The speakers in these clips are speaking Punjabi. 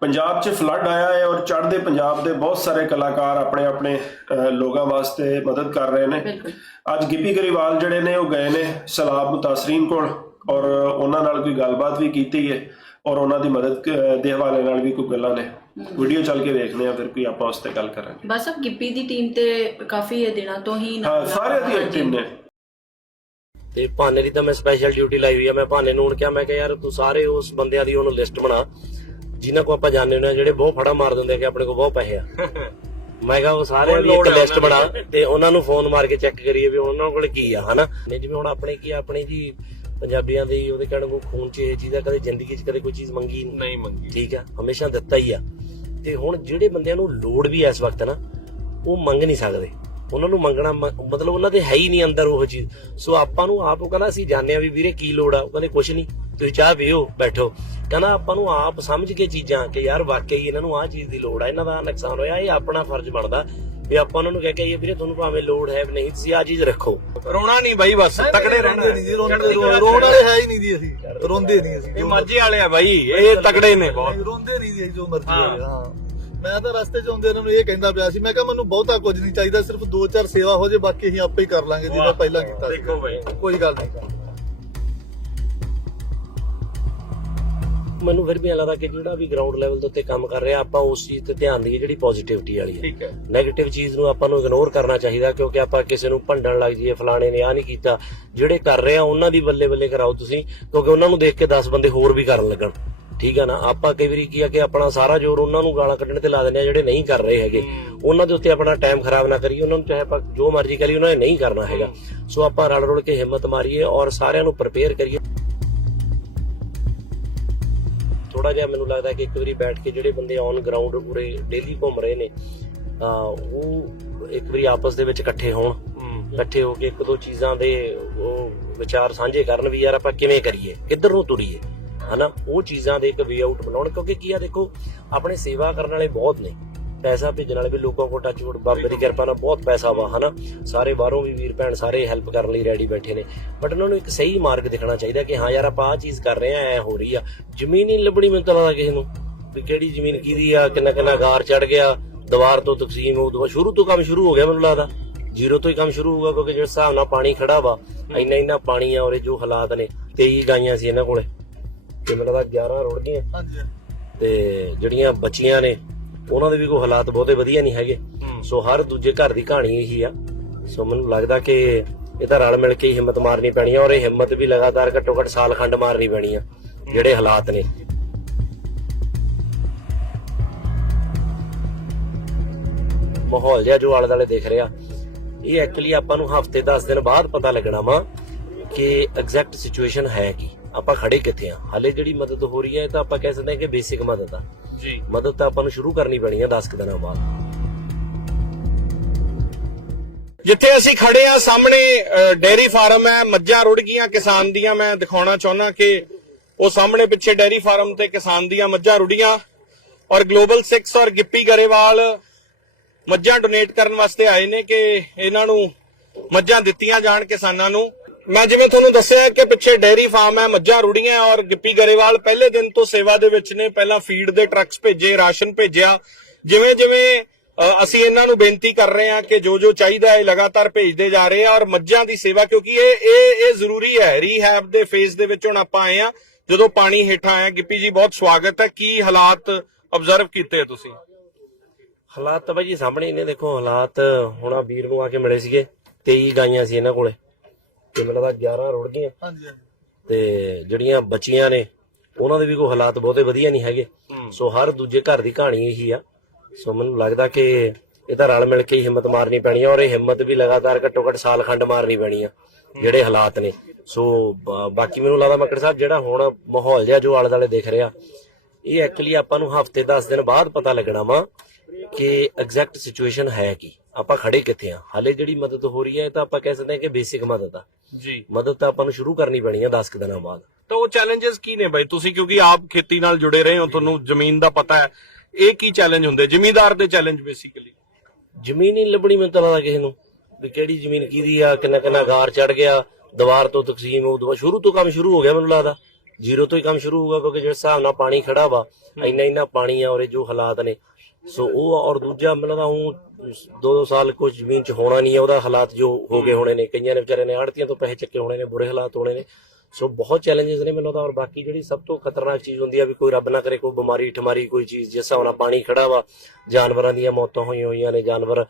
ਪੰਜਾਬ 'ਚ ਫਲੱਡ ਆਇਆ ਹੈ ਔਰ ਚੜ੍ਹਦੇ ਪੰਜਾਬ ਦੇ ਬਹੁਤ ਸਾਰੇ ਕਲਾਕਾਰ ਆਪਣੇ ਆਪਣੇ ਲੋਕਾਂ ਵਾਸਤੇ ਮਦਦ ਕਰ ਰਹੇ ਨੇ। ਬਿਲਕੁਲ। ਅੱਜ ਗਿੱਪੀ ਗਰੇਵਾਲ ਜਿਹੜੇ ਨੇ ਉਹ ਗਏ ਨੇ ਸਲਾਬ ਮੁਤਾਸਰੀਨ ਕੋਲ ਔਰ ਉਹਨਾਂ ਨਾਲ ਕੋਈ ਗੱਲਬਾਤ ਵੀ ਕੀਤੀ ਹੈ ਔਰ ਉਹਨਾਂ ਦੀ ਮਦਦ ਦੇ ਹਵਾਲੇ ਨਾਲ ਵੀ ਕੋਈ ਗੱਲਾਂ ਨੇ। ਵੀਡੀਓ ਚੱਲ ਕੇ ਵੇਖਦੇ ਆ ਫਿਰ ਕੋਈ ਆਪਾਂ ਉਸ ਤੇ ਗੱਲ ਕਰਾਂਗੇ। ਬਸ ਅਬ ਗਿੱਪੀ ਦੀ ਟੀਮ ਤੇ ਕਾਫੀ ਇਹ ਦਿਨਾਂ ਤੋਂ ਹੀ ਹਾਂ ਸਾਰਿਆਂ ਦੀ ਟੀਮ ਨੇ। ਤੇ ਭਾਨੇ ਦੀ ਤਾਂ ਮੈਂ ਸਪੈਸ਼ਲ ਡਿਊਟੀ ਲਾਈ ਹੋਈ ਆ ਮੈਂ ਭਾਨੇ ਨੂੰ ਹੁਣ ਕਿਹਾ ਮੈਂ ਕਿਹਾ ਯਾਰ ਤੂੰ ਸਾਰੇ ਉਸ ਬੰਦਿਆਂ ਦੀ ਉਹਨੂੰ ਲਿਸਟ ਬਣਾ। ਜਿਨ੍ਹਾਂ ਕੋ ਆਪਾਂ ਜਾਣਦੇ ਹੁੰਦੇ ਆ ਜਿਹੜੇ ਬਹੁਤ ਫੜਾ ਮਾਰ ਦਿੰਦੇ ਆ ਕਿ ਆਪਣੇ ਕੋਲ ਬਹੁਤ ਪੈਸੇ ਆ। ਮੈਂ ਕਿਹਾ ਉਹ ਸਾਰਿਆਂ ਦੀ ਇੱਕ ਲਿਸਟ ਬਣਾ ਤੇ ਉਹਨਾਂ ਨੂੰ ਫੋਨ ਮਾਰ ਕੇ ਚੈੱਕ ਕਰੀਏ ਵੀ ਉਹਨਾਂ ਕੋਲ ਕੀ ਆ ਹਨਾ? ਨਹੀਂ ਜਿਵੇਂ ਹੁਣ ਆਪਣੇ ਕੀ ਆਪਣੇ ਜੀ ਪੰਜਾਬੀਆਂ ਦੀ ਉਹਦੇ ਕਹਿਣ ਨੂੰ ਖੂਨ ਚ ਇਹ ਚੀਜ਼ ਕਦੇ ਜ਼ਿੰਦਗੀ ਚ ਕਦੇ ਕੋਈ ਚੀਜ਼ ਮੰਗੀ ਨਹੀਂ ਮੰਗੀ। ਠੀਕ ਆ ਹਮੇਸ਼ਾ ਦਿੱਤਾ ਹੀ ਆ। ਤੇ ਹੁਣ ਜਿਹੜੇ ਬੰਦਿਆਂ ਨੂੰ ਲੋੜ ਵੀ ਇਸ ਵਕਤ ਨਾ ਉਹ ਮੰਗ ਨਹੀਂ ਸਕਦੇ। ਉਹਨਾਂ ਨੂੰ ਮੰਗਣਾ ਮਤਲਬ ਉਹਨਾਂ ਦੇ ਹੈ ਹੀ ਨਹੀਂ ਅੰਦਰ ਉਹ ਚੀਜ਼। ਸੋ ਆਪਾਂ ਨੂੰ ਆਪ ਉਹ ਕਹਿੰਦਾ ਅਸੀਂ ਜਾਣਦੇ ਆ ਵੀ ਵੀਰੇ ਕੀ ਲੋੜ ਆ ਉਹ ਕਹਿੰਦੇ ਕੁਛ ਨਹੀਂ ਤੁਸੀਂ ਚਾਹ ਪੀਓ ਬੈਠੋ। ਕਹਿੰਦਾ ਆਪਾਂ ਨੂੰ ਆਪ ਸਮਝ ਕੇ ਚੀਜ਼ਾਂ ਕਿ ਯਾਰ ਵਾਕਈ ਇਹਨਾਂ ਨੂੰ ਆਹ ਚੀਜ਼ ਦੀ ਲੋੜ ਆ ਇਹਨਾਂ ਦਾ ਨੁਕਸਾਨ ਹੋਇਆ ਇਹ ਆਪਣਾ ਫਰਜ਼ ਬਣਦਾ। ਵੀ ਆਪਾਂ ਉਹਨਾਂ ਨੂੰ ਕਹਿ ਕੇ ਆਈਏ ਵੀਰੇ ਤੁਹਾਨੂੰ ਭਾਵੇਂ ਲੋੜ ਹੈ ਨਹੀਂ ਤੁਸੀਂ ਆਹ ਚੀਜ਼ ਰੱਖੋ। ਰੋਣਾ ਨਹੀਂ ਬਾਈ ਬਸ ਤਕੜੇ ਰਹਿਣਾ ਰੋਂਦੇ ਨਹੀਂ ਜੀ ਰੋਂਦੇ ਰੋਣ ਵਾਲੇ ਹੈ ਹੀ ਨਹੀਂ ਜੀ ਅਸੀਂ ਰੋਂਦੇ ਨਹੀਂ ਅਸੀਂ ਇਹ ਮਾਝੇ ਵਾਲੇ ਆ ਬਾਈ ਇਹ ਤਕੜੇ ਨੇ ਬਹੁਤ। ਰੋਂਦੇ ਨਹੀਂ ਜੀ ਜੋ ਮਰਜ਼ੀ ਹੋਵੇ ਹਾਂ। ਮੈਂ ਤਾਂ ਰਸਤੇ 'ਚ ਆਉਂਦੇ ਇਹਨਾਂ ਨੂੰ ਇਹ ਕਹਿੰਦਾ ਪਿਆ ਸੀ ਮੈਂ ਕਿਹਾ ਮੈਨੂੰ ਬਹੁਤਾ ਕੁਝ ਨਹੀਂ ਚਾਹੀਦਾ ਸਿਰਫ ਦੋ ਚਾਰ ਸੇਵਾ ਹੋ ਜੇ ਬਾਕੀ ਅਸੀਂ ਆਪੇ ਹੀ ਕਰ ਲਾਂਗੇ ਜਿਵੇਂ ਪਹਿਲਾਂ ਕੀਤਾ ਦੇਖੋ ਬਾਈ। ਕੋਈ ਗੱਲ ਨਹੀਂ। ਮੈਨੂੰ ਫਿਰ ਵੀ ਐਂ ਲੱਗਦਾ ਕਿ ਜਿਹੜਾ ਵੀ ਗਰਾਊਂਡ ਲੈਵਲ ਦੇ ਉੱਤੇ ਕੰਮ ਕਰ ਰਿਹਾ ਆਪਾਂ ਉਸ ਚੀਜ਼ ਤੇ ਧਿਆਨ ਦਈਏ ਜਿਹੜੀ ਪੋਜ਼ਿਟਿਵਿਟੀ ਵਾਲੀ ਹੈ। ਠੀਕ ਹੈ। 네ਗੇਟਿਵ ਚੀਜ਼ ਨੂੰ ਆਪਾਂ ਨੂੰ ਇਗਨੋਰ ਕਰਨਾ ਚਾਹੀਦਾ ਕਿਉਂਕਿ ਆਪਾਂ ਕਿਸੇ ਨੂੰ ਭੰਡਣ ਲੱਗ ਜਾਈਏ ਫਲਾਣੇ ਨੇ ਆ ਨਹੀਂ ਕੀਤਾ। ਜਿਹੜੇ ਕਰ ਰਹੇ ਆ ਉਹਨਾਂ ਦੀ ਬੱਲੇ ਬੱਲੇ ਕਰਾਓ ਤੁਸੀਂ ਕਿਉਂਕਿ ਉਹਨਾਂ ਨੂੰ ਦੇਖ ਕੇ 10 ਬੰਦੇ ਹੋਰ ਵੀ ਕਰਨ ਲੱਗਣ। ਠੀਕ ਆ ਨਾ? ਆਪਾਂ ਕਈ ਵਾਰੀ ਕੀ ਆ ਕਿ ਆਪਣਾ ਸਾਰਾ ਜ਼ੋਰ ਉਹਨਾਂ ਨੂੰ ਗਾਲਾਂ ਕੱਢਣ ਤੇ ਲਾ ਦਿੰਦੇ ਆ ਜਿਹੜੇ ਨਹੀਂ ਕਰ ਰਹੇ ਹੈਗੇ। ਉਹਨਾਂ ਦੇ ਉੱਤੇ ਆਪਣਾ ਟਾਈਮ ਖਰਾਬ ਨਾ ਕਰੀਏ ਉਹਨਾਂ ਨੂੰ ਚਾਹੇ ਆਪਾਂ ਜੋ ਮਰਜ਼ੀ ਕਰੀਏ ਉਹਨਾਂ ਨੇ ਨਹੀਂ ਕਰਨਾ ਹੈਗਾ। ਸੋ ਆਪਾਂ ਰਲ ਰੁਲ ਕੇ ਹਿੰਮਤ ਮਾਰੀਏ ਔਰ ਸਾਰਿਆਂ ਨੂੰ ਪ੍ਰਪੇਅਰ ਕਰੀਏ। ਥੋੜਾ ਜਿਹਾ ਮੈਨੂੰ ਲੱਗਦਾ ਕਿ ਇੱਕ ਵਾਰੀ ਬੈਠ ਕੇ ਜਿਹੜੇ ਬੰਦੇ ਔਨ ਗਰਾਊਂਡ ਉਰੇ ਡੇਲੀ ਘੁੰਮ ਰਹੇ ਨੇ ਉਹ ਇੱਕ ਵਾਰੀ ਆਪਸ ਦੇ ਵਿੱਚ ਇਕੱਠੇ ਹੋਣ ਇਕੱਠੇ ਹੋ ਕੇ ਇੱਕ ਦੋ ਚੀਜ਼ਾਂ ਦੇ ਉਹ ਵਿਚਾਰ ਸਾਂਝੇ ਕਰਨ ਵੀ ਯਾਰ ਆਪਾਂ ਕਿਵੇਂ ਕਰੀਏ ਕਿੱਧਰ ਨੂੰ ਤੁਰੀਏ ਹਨਾ? ਉਹ ਚੀਜ਼ਾਂ ਦੇ ਇੱਕ ਵੇ ਆਊਟ ਬਣਾਉਣ ਕਿਉਂਕਿ ਕੀ ਆ ਦੇਖੋ ਆਪਣੇ ਸੇਵਾ ਕਰਨ ਵਾਲੇ ਬਹੁਤ ਨੇ। ਪੈਸਾ ਭੇਜਣ ਵਾਲੇ ਵੀ ਲੋਕਾਂ ਕੋਲ ਟੱਚ ਵੁੱਡ ਬਾਬੇ ਦੀ ਕਿਰਪਾ ਨਾਲ ਬਹੁਤ ਪੈਸਾ ਵਾ ਹਨਾ? ਸਾਰੇ ਬਾਹਰੋਂ ਵੀ ਵੀਰ ਭੈਣ ਸਾਰੇ ਹੈਲਪ ਕਰਨ ਲਈ ਰੈਡੀ ਬੈਠੇ ਨੇ। ਬਟ ਉਹਨਾਂ ਨੂੰ ਇੱਕ ਸਹੀ ਮਾਰਗ ਦਿਖਣਾ ਚਾਹੀਦਾ ਕਿ ਹਾਂ ਯਾਰ ਆਪਾਂ ਆਹ ਚੀਜ਼ ਕਰ ਰਹੇ ਆ ਐ ਹੋ ਰਹੀ ਆ। ਜ਼ਮੀਨ ਹੀ ਲੱਭਣੀ ਮੈਨੂੰ ਤਾਂ ਲੱਗਦਾ ਕਿਸੇ ਨੂੰ। ਵੀ ਕਿਹੜੀ ਜ਼ਮੀਨ ਕਿਹਦੀ ਆ ਕਿੰਨਾ ਕਿੰਨਾ ਗਾਰ ਚੜ ਗਿਆ ਦੀਵਾਰ ਤੋਂ ਤਕਸੀਮ ਹੋ ਤੋਂ ਸ਼ੁਰੂ ਤੋਂ ਕੰਮ ਸ਼ੁਰੂ ਹੋ ਗਿਆ ਮੈਨੂੰ ਲੱਗਦਾ। ਜ਼ੀਰੋ ਤੋਂ ਹੀ ਕੰਮ ਸ਼ੁਰੂ ਹੋਊਗਾ ਕਿਉਂਕਿ ਜਿਸ ਹਿਸਾਬ ਨਾਲ ਪਾਣੀ ਖੜਾ ਵਾ ਇੰਨਾ ਇੰਨਾ ਪਾਣੀ ਆ ਔਰੇ ਜੋ ਹਾਲਾਤ ਨੇ 23 ਗਾਈਆਂ ਸੀ ਇਹਨਾਂ ਕੋਲੇ। ਤੇ ਮੈਨੂੰ ਲੱਗਦਾ 11 ਰੁੜ ਗਈਆਂ ਹਾਂਜੀ। ਤੇ ਜਿਹੜੀਆਂ ਬੱਚੀਆਂ ਨੇ ਉਹਨਾਂ ਦੇ ਵੀ ਕੋਈ ਹਾਲਾਤ ਬਹੁਤੇ ਵਧੀਆ ਨਹੀਂ ਹੈਗੇ। ਸੋ ਹਰ ਦੂਜੇ ਘਰ ਦੀ ਕਹਾਣੀ ਇਹੀ ਆ। ਸੋ ਮੈਨੂੰ ਲੱਗਦਾ ਕਿ ਇਹ ਤਾਂ ਰਲ ਮਿਲ ਕੇ ਹੀ ਹਿੰਮਤ ਮਾਰਨੀ ਪੈਣੀ ਆ ਔਰ ਇਹ ਹਿੰਮਤ ਵੀ ਲਗਾਤਾਰ ਘੱਟੋ ਘੱਟ ਸਾਲ ਖੰਡ ਮਾਰਨੀ ਪੈਣੀ ਆ ਜਿਹੜੇ ਹਾਲਾਤ ਨੇ। ਮਾਹੌਲ ਜਿਹਾ ਜੋ ਆਲੇ ਦੁਆਲੇ ਦਿਖ ਰਿਹਾ। ਇਹ ਐਕਚੁਅਲੀ ਆਪਾਂ ਨੂੰ ਹਫ਼ਤੇ 10 ਦਿਨ ਬਾਅਦ ਪਤਾ ਲੱਗਣਾ ਵਾ ਕਿ ਐਗਜ਼ੈਕਟ ਸਿਚੁਏਸ਼ਨ ਹੈ ਕੀ। ਆਪਾਂ ਖੜੇ ਕਿੱਥੇ ਆ? ਹਾਲੇ ਜਿਹੜੀ ਮਦਦ ਹੋ ਰਹੀ ਹੈ ਇਹ ਤਾਂ ਆਪਾਂ ਕਹਿ ਸਕਦੇ ਹਾਂ ਕਿ ਬੇਸਿਕ ਮਦਦ ਆ। ਜੀ। ਮਦਦ ਤਾਂ ਆਪਾਂ ਨੂੰ ਸ਼ੁਰੂ ਕਰਨੀ ਪੈਣੀ ਆ 10 ਕੁ ਦਿਨਾਂ ਬਾਅਦ। ਜਿੱਥੇ ਅਸੀਂ ਖੜੇ ਆ ਸਾਹਮਣੇ ਡੇਰੀ ਫਾਰਮ ਹੈ ਮੱਝਾਂ ਰੁੜ ਗਈਆਂ ਕਿਸਾਨ ਦੀਆਂ। ਮੈਂ ਦਿਖਾਉਣਾ ਚਾਹੁੰਦਾ ਕਿ ਉਹ ਸਾਹਮਣੇ ਪਿੱਛੇ ਡੇਰੀ ਫਾਰਮ ਤੇ ਕਿਸਾਨ ਦੀਆਂ ਮੱਝਾਂ ਰੁੜੀਆਂ। ਔਰ ਗਲੋਬਲ 6 ਔਰ ਗਿੱਪੀ ਗਰੇਵਾਲ ਮੱਝਾਂ ਡੋਨੇਟ ਕਰਨ ਵਾਸਤੇ ਆਏ ਨੇ ਕਿ ਇਹਨਾਂ ਨੂੰ ਮੱਝਾਂ ਦਿੱਤੀਆਂ ਜਾਣ ਕਿਸਾਨਾਂ ਨੂੰ। ਮੈਂ ਜਿਵੇਂ ਤੁਹਾਨੂੰ ਦੱਸਿਆ ਕਿ ਪਿੱਛੇ ਡੇਰੀ ਫਾਰਮ ਹੈ, ਮੱਝਾਂ ਰੁੜੀਆਂ ਔਰ ਗਿੱਪੀ ਗਰੇਵਾਲ ਪਹਿਲੇ ਦਿਨ ਤੋਂ ਸੇਵਾ ਦੇ ਵਿੱਚ ਨੇ, ਪਹਿਲਾਂ ਫੀਡ ਦੇ ਟਰੱਕਸ ਭੇਜੇ, ਰਾਸ਼ਨ ਭੇਜਿਆ। ਜਿਵੇਂ ਜਿਵੇਂ ਅਸੀਂ ਇਹਨਾਂ ਨੂੰ ਬੇਨਤੀ ਕਰ ਰਹੇ ਹਾਂ ਕਿ ਜੋ ਜੋ ਚਾਹੀਦਾ ਹੈ ਲਗਾਤਾਰ ਭੇਜਦੇ ਜਾ ਰਹੇ ਆ ਔਰ ਮੱਝਾਂ ਦੀ ਸੇਵਾ, ਕਿਉਂਕਿ ਇਹ ਇਹ ਇਹ ਜ਼ਰੂਰੀ ਹੈ। ਰੀਹੈਬ ਦੇ ਫੇਜ਼ ਦੇ ਵਿੱਚ ਹੁਣ ਆਪਾਂ ਆਏ ਆ ਜਦੋਂ ਪਾਣੀ ਹੇਠਾਂ ਆਇਆ, ਗਿੱਪੀ ਜੀ ਬਹੁਤ ਸਵਾਗਤ ਹੈ। ਕੀ ਹਾਲਾਤ ਅਬਜ਼ਰਵ ਕੀਤੇ ਤੁਸੀਂ? ਹਾਲਾਤ ਤਾਂ ਬਾਈ ਜੀ ਸਾਹਮਣੇ ਹੀ ਦੇਖੋ ਹਾਲਾਤ, ਹੁਣ ਆ ਵੀਰ ਨੂੰ ਆ ਕੇ ਮਿਲੇ ਸੀਗੇ 23 ਗਾਈਆਂ ਸੀ ਇਹਨਾਂ ਕੋਲੇ। ਤੇ ਮੈਨੂੰ ਲੱਗਦਾ 11 ਰੁੜ ਗਈਆਂ। ਹਾਂਜੀ ਤੇ ਜਿਹੜੀਆਂ ਬੱਚੀਆਂ ਨੇ ਉਹਨਾਂ ਦੇ ਵੀ ਕੋਈ ਹਾਲਾਤ ਬਹੁਤੇ ਵਧੀਆ ਨਹੀਂ ਹੈਗੇ। ਸੋ ਹਰ ਦੂਜੇ ਘਰ ਦੀ ਕਹਾਣੀ ਇਹੀ ਆ। ਸੋ ਮੈਨੂੰ ਲੱਗਦਾ ਕਿ ਇਹ ਤਾਂ ਰਲ ਮਿਲ ਕੇ ਹੀ ਹਿੰਮਤ ਮਾਰਨੀ ਪੈਣੀ ਆ ਔਰ ਇਹ ਹਿੰਮਤ ਵੀ ਲਗਾਤਾਰ ਘੱਟੋ ਘੱਟ ਸਾਲ ਖੰਡ ਮਾਰਨੀ ਪੈਣੀ ਆ ਜਿਹੜੇ ਹਾਲਾਤ ਨੇ। ਸੋ ਬਾਕੀ ਮੈਨੂੰ ਲੱਗਦਾ ਮੱਕੜ ਸਾਹਿਬ ਜਿਹੜਾ ਹੁਣ ਮਾਹੌਲ ਜਿਹਾ ਜੋ ਆਲੇ ਦੁਆਲੇ ਦਿਖ ਰਿਹਾ ਇਹ ਐਕਚੁਅਲੀ ਆਪਾਂ ਨੂੰ ਹਫ਼ਤੇ 10 ਦਿਨ ਬਾਅਦ ਪਤਾ ਲੱਗਣਾ ਵਾ ਕਿ ਐਗਜ਼ੈਕਟ ਸਿਚੁਏਸ਼ਨ ਹੈ ਕੀ। ਆਪਾਂ ਖੜੇ ਕਿੱਥੇ ਆ? ਹਾਲੇ ਜਿਹੜੀ ਮਦਦ ਹੋ ਰਹੀ ਹੈ ਤਾਂ ਆਪਾਂ ਕਹਿ ਸਕਦੇ ਹਾਂ ਕਿ ਬੇਸਿਕ ਮਦਦ ਆ। ਜੀ। ਮਦਦ ਤਾਂ ਆਪਾਂ ਨੂੰ ਸ਼ੁਰੂ ਕਰਨੀ ਪੈਣੀ ਆ 10 ਕੁ ਦਿਨਾਂ ਬਾਅਦ। ਤਾਂ ਉਹ ਚੈਲੰਜਸ ਕੀ ਨੇ ਬਾਈ? ਤੁਸੀਂ ਕਿਉਂਕਿ ਆਪ ਖੇਤੀ ਨਾਲ ਜੁੜੇ ਰਹੇ ਹੋ ਤੁਹਾਨੂੰ ਜ਼ਮੀਨ ਦਾ ਪਤਾ ਹੈ। ਇਹ ਕੀ ਚੈਲੰਜ ਹੁੰਦੇ? ਜ਼ਿਮੀਂਦਾਰ ਦੇ ਚੈਲੰਜ ਬੇਸਿਕਲੀ ਜ਼ਮੀਨ ਹੀ ਲੱਭਣੀ ਮੈਨੂੰ ਤਾਂ ਲੱਗਦਾ ਕਿਸੇ ਨੂੰ। ਵੀ ਕਿਹੜੀ ਜ਼ਮੀਨ ਕਿਹਦੀ ਆ ਕਿੰਨਾ ਕਿੰਨਾ ਗਾਰ ਚੜ ਗਿਆ ਦੀਵਾਰ ਤੋਂ ਤਕਸੀਮ ਹੋ ਤੋਂ ਸ਼ੁਰੂ ਤੋਂ ਕੰਮ ਸ਼ੁਰੂ ਹੋ ਗਿਆ ਮੈਨੂੰ ਲੱਗਦਾ। ਜ਼ੀਰੋ ਤੋਂ ਹੀ ਕੰਮ ਸ਼ੁਰੂ ਹੋਊਗਾ ਕਿਉਂਕਿ ਜਿਸ ਹਿਸਾਬ ਨਾਲ ਪਾਣੀ ਖੜਾ ਵਾ ਇੰਨਾ ਇੰਨਾ ਪਾਣੀ ਆ ਔਰ ਜੋ ਹਾਲਾਤ ਨੇ ਸੋ ਉਹ ਔਰ ਦੂਜਾ ਤਾਂ ਉਹ ਦੋ ਦੋ ਸਾਲ ਕੁਝ ਜ਼ਮੀਨ 'ਚ ਹੋਣਾ ਨਹੀਂ ਹੈ ਉਹਦਾ ਹਾਲਾਤ ਜੋ ਹੋ ਗਏ ਹੋਣੇ ਨੇ ਕਈਆਂ ਨੇ ਵਿਚਾਰੇ ਨੇ ਆੜਤੀਆਂ ਤੋਂ ਪੈਸੇ ਚੱਕੇ ਹੋਣੇ ਨੇ ਬੁਰੇ ਹਾਲਾਤ ਹੋਣੇ ਨੇ। ਸੋ ਬਹੁਤ ਚੈਲੰਜਸ ਨੇ ਮੈਨੂੰ ਤਾਂ ਔਰ ਬਾਕੀ ਜਿਹੜੀ ਸਭ ਤੋਂ ਖਤਰਨਾਕ ਚੀਜ਼ ਹੁੰਦੀ ਆ ਵੀ ਕੋਈ ਰੱਬ ਨਾ ਕਰੇ ਕੋਈ ਬਿਮਾਰੀ ਠਮਾਰੀ ਕੋਈ ਚੀਜ਼ ਜਿਸ ਹਿਸਾਬ ਨਾਲ ਪਾਣੀ ਖੜਾ ਵਾ ਜਾਨਵਰਾਂ ਦੀਆਂ ਮੌਤਾਂ ਹੋਈਆਂ ਹੋਈਆਂ ਨੇ ਜਾਨਵਰ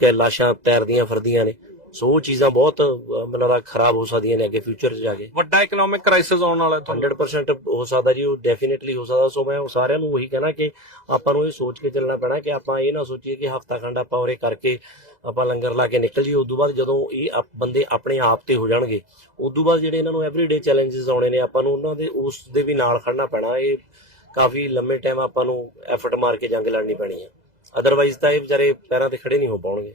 ਕਿ ਲਾਸ਼ਾਂ ਤੈਰਦੀਆਂ ਫਿਰਦੀਆਂ ਨੇ। ਸੋ ਉਹ ਚੀਜ਼ਾਂ ਬਹੁਤ ਮੈਨੂੰ ਲੱਗਦਾ ਖਰਾਬ ਹੋ ਸਕਦੀਆਂ ਨੇ ਅੱਗੇ ਫਿਊਚਰ 'ਚ ਜਾ ਕੇ। ਵੱਡਾ ਇਕਨੋਮਿਕ ਕ੍ਰਾਈਸਿਸ ਆਉਣ ਵਾਲਾ ਹੈ ਤੁਹਾਨੂੰ। 100% ਹੋ ਸਕਦਾ ਜੀ ਉਹ ਡੈਫੀਨਿਟਲੀ ਹੋ ਸਕਦਾ। ਸੋ ਮੈਂ ਉਹ ਸਾਰਿਆਂ ਨੂੰ ਉਹੀ ਕਹਿਣਾ ਕਿ ਆਪਾਂ ਨੂੰ ਇਹ ਸੋਚ ਕੇ ਚੱਲਣਾ ਪੈਣਾ ਕਿ ਆਪਾਂ ਇਹ ਨਾ ਸੋਚੀਏ ਕਿ ਹਫਤਾ ਖੰਡ ਆਪਾਂ ਉਰੇ ਕਰਕੇ ਆਪਾਂ ਲੰਗਰ ਲਾ ਕੇ ਨਿਕਲ ਜੀ ਉਦੋਂ ਬਾਅਦ ਜਦੋਂ ਇਹ ਬੰਦੇ ਆਪਣੇ ਆਪ ਤੇ ਹੋ ਜਾਣਗੇ ਉਦੋਂ ਬਾਅਦ ਜਿਹੜੇ ਇਹਨਾਂ ਨੂੰ ਐਵਰੀਡੇ ਚੈਲੰਜਸ ਆਉਣੇ ਨੇ ਆਪਾਂ ਨੂੰ ਉਹਨਾਂ ਦੇ ਉਸ ਦੇ ਵੀ ਨਾਲ ਖੜਨਾ ਪੈਣਾ। ਇਹ ਕਾਫੀ ਲੰਮੇ ਟਾਈਮ ਆਪਾਂ ਨੂੰ ਐਫਰਟ ਮਾਰ ਕੇ ਜੰਗ ਲੜਨੀ ਪੈਣੀ ਹੈ। ਅਦਰਵਾਈਜ਼ ਤਾਂ ਇਹ ਵਿਚਾਰੇ ਪੈਰਾਂ ਤੇ ਖੜੇ ਨਹੀਂ ਹੋ ਪਾਉਣਗੇ।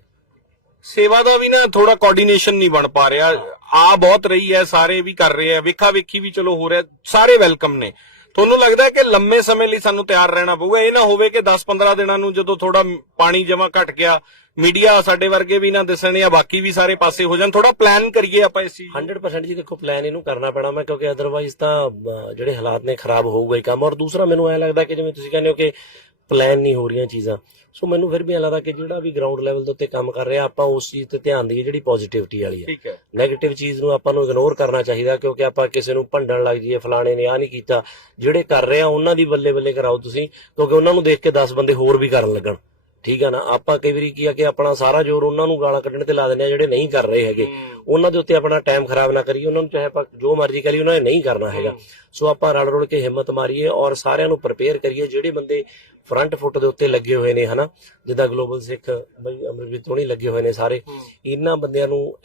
ਸੇਵਾ ਦਾ ਵੀ ਨਾ ਥੋੜਾ ਕੋਆਰਡੀਨੇਸ਼ਨ ਨਹੀਂ ਬਣ ਪਾ ਰਿਹਾ। ਆ ਬਹੁਤ ਰਹੀ ਹੈ, ਸਾਰੇ ਵੀ ਕਰ ਰਹੇ ਆ ਵੇਖਾ ਵੇਖੀ ਵੀ ਚਲੋ ਹੋ ਰਿਹਾ, ਸਾਰੇ ਵੈਲਕਮ ਨੇ। ਤੁਹਾਨੂੰ ਲੱਗਦਾ ਕਿ ਲੰਮੇ ਸਮੇਂ ਲਈ ਸਾਨੂੰ ਤਿਆਰ ਰਹਿਣਾ ਪਊਗਾ? ਇਹ ਨਾ ਹੋਵੇ ਕਿ 10-15 ਦਿਨਾਂ ਨੂੰ ਜਦੋਂ ਥੋੜਾ ਪਾਣੀ ਜਮਾ ਘਟ ਗਿਆ ਮੀਡੀਆ ਸਾਡੇ ਵਰਗੇ ਵੀ ਨਾ ਦਿਸਣ ਜਾਂ ਬਾਕੀ ਵੀ ਸਾਰੇ ਪਾਸੇ ਹੋ ਜਾਣ, ਥੋੜਾ ਪਲਾਨ ਕਰੀਏ ਆਪਾਂ ਇਸ ਚੀਜ਼ 100% ਜੀ ਦੇਖੋ ਪਲਾਨ ਇਹਨੂੰ ਕਰਨਾ ਪੈਣਾ ਮੈਂ ਕਿਉਂਕਿ ਅਦਰਵਾਈਜ਼ ਤਾਂ ਜਿਹੜੇ ਹਾਲਾਤ ਨੇ ਖਰਾਬ ਹੋਊਗਾ ਹੀ ਕੰਮ। ਔਰ ਦੂਸਰਾ, ਮੈਨੂੰ ਐ ਲੱਗਦਾ ਕਿ ਜਿਵੇਂ ਤੁਸੀਂ ਕਹਿੰਦੇ ਹੋ ਕਿ ਪਲਾਨ ਨਹੀਂ ਹੋ ਰਹੀਆਂ ਚੀਜ਼ਾਂ। ਸੋ ਮੈਨੂੰ ਫਿਰ ਵੀ ਐਂ ਲੱਗਦਾ ਕਿ ਜਿਹੜਾ ਵੀ ਗਰਾਊਂਡ ਲੈਵਲ ਦੇ ਉੱਤੇ ਕੰਮ ਕਰ ਰਿਹਾ ਆਪਾਂ ਉਸ ਚੀਜ਼ ਤੇ ਧਿਆਨ ਦਈਏ ਜਿਹੜੀ ਪੋਜ਼ਿਟਿਵਿਟੀ ਵਾਲੀ ਹੈ ਠੀਕ ਹੈ। ਨੈਗੇਟਿਵ ਚੀਜ਼ ਨੂੰ ਆਪਾਂ ਨੂੰ ਇਗਨੋਰ ਕਰਨਾ ਚਾਹੀਦਾ ਕਿਉਂਕਿ ਆਪਾਂ ਕਿਸੇ ਨੂੰ ਭੰਡਣ ਲੱਗ ਜਾਈਏ ਫਲਾਣੇ ਨੇ ਆ ਨਹੀਂ ਕੀਤਾ। ਜਿਹੜੇ ਕਰ ਰਹੇ ਆ ਉਹਨਾਂ ਦੀ ਬੱਲੇ ਬੱਲੇ ਕਰਾਓ ਤੁਸੀਂ ਕਿਉਂਕਿ ਉਹਨਾਂ ਨੂੰ ਦੇਖ ਕੇ 10 ਬੰਦੇ ਹੋਰ ਵੀ ਕਰਨ ਲੱਗਣ। ਠੀਕ ਆ ਨਾ? ਆਪਾਂ ਕਈ ਵਾਰੀ ਕੀ ਆ ਕਿ ਆਪਣਾ ਸਾਰਾ ਜ਼ੋਰ ਉਹਨਾਂ ਨੂੰ ਗਾਲਾਂ ਕੱਢਣ ਤੇ ਲਾ ਦਿੰਦੇ ਆ ਜਿਹੜੇ ਨਹੀਂ ਕਰ ਰਹੇ ਹੈਗੇ। ਉਹਨਾਂ ਦੇ ਉੱਤੇ ਆਪਣਾ ਟਾਈਮ ਖਰਾਬ ਨਾ ਕਰੀਏ ਉਹਨਾਂ ਨੂੰ ਚਾਹੇ ਆਪਾਂ ਜੋ ਮਰਜ਼ੀ ਕਰੀਏ ਉਹਨਾਂ ਨੇ ਨਹੀਂ ਕਰਨਾ ਹੈਗਾ। ਸੋ ਆਪਾਂ ਰਲ ਰੁਲ ਕੇ ਹਿੰਮਤ ਮਾਰੀਏ ਔਰ ਸਾਰਿਆਂ ਨੂੰ ਪ੍ਰਪੇਅਰ ਕਰੀਏ ਜਿਹੜੇ ਬੰਦੇ ਫਰੰਟ ਫੁੱਟ ਦੇ ਉੱਤੇ ਲੱਗੇ ਹੋਏ ਨੇ ਹਨਾ? ਜਿੱਦਾਂ ਗਲੋਬਲ ਸਿੱਖ ਬਈ ਅਮਰਜੀਤ ਹੋਣੀ ਲੱਗੇ ਹੋਏ ਨੇ ਸਾਰੇ। ਇਹਨਾਂ ਬੰਦਿਆਂ ਨੂੰ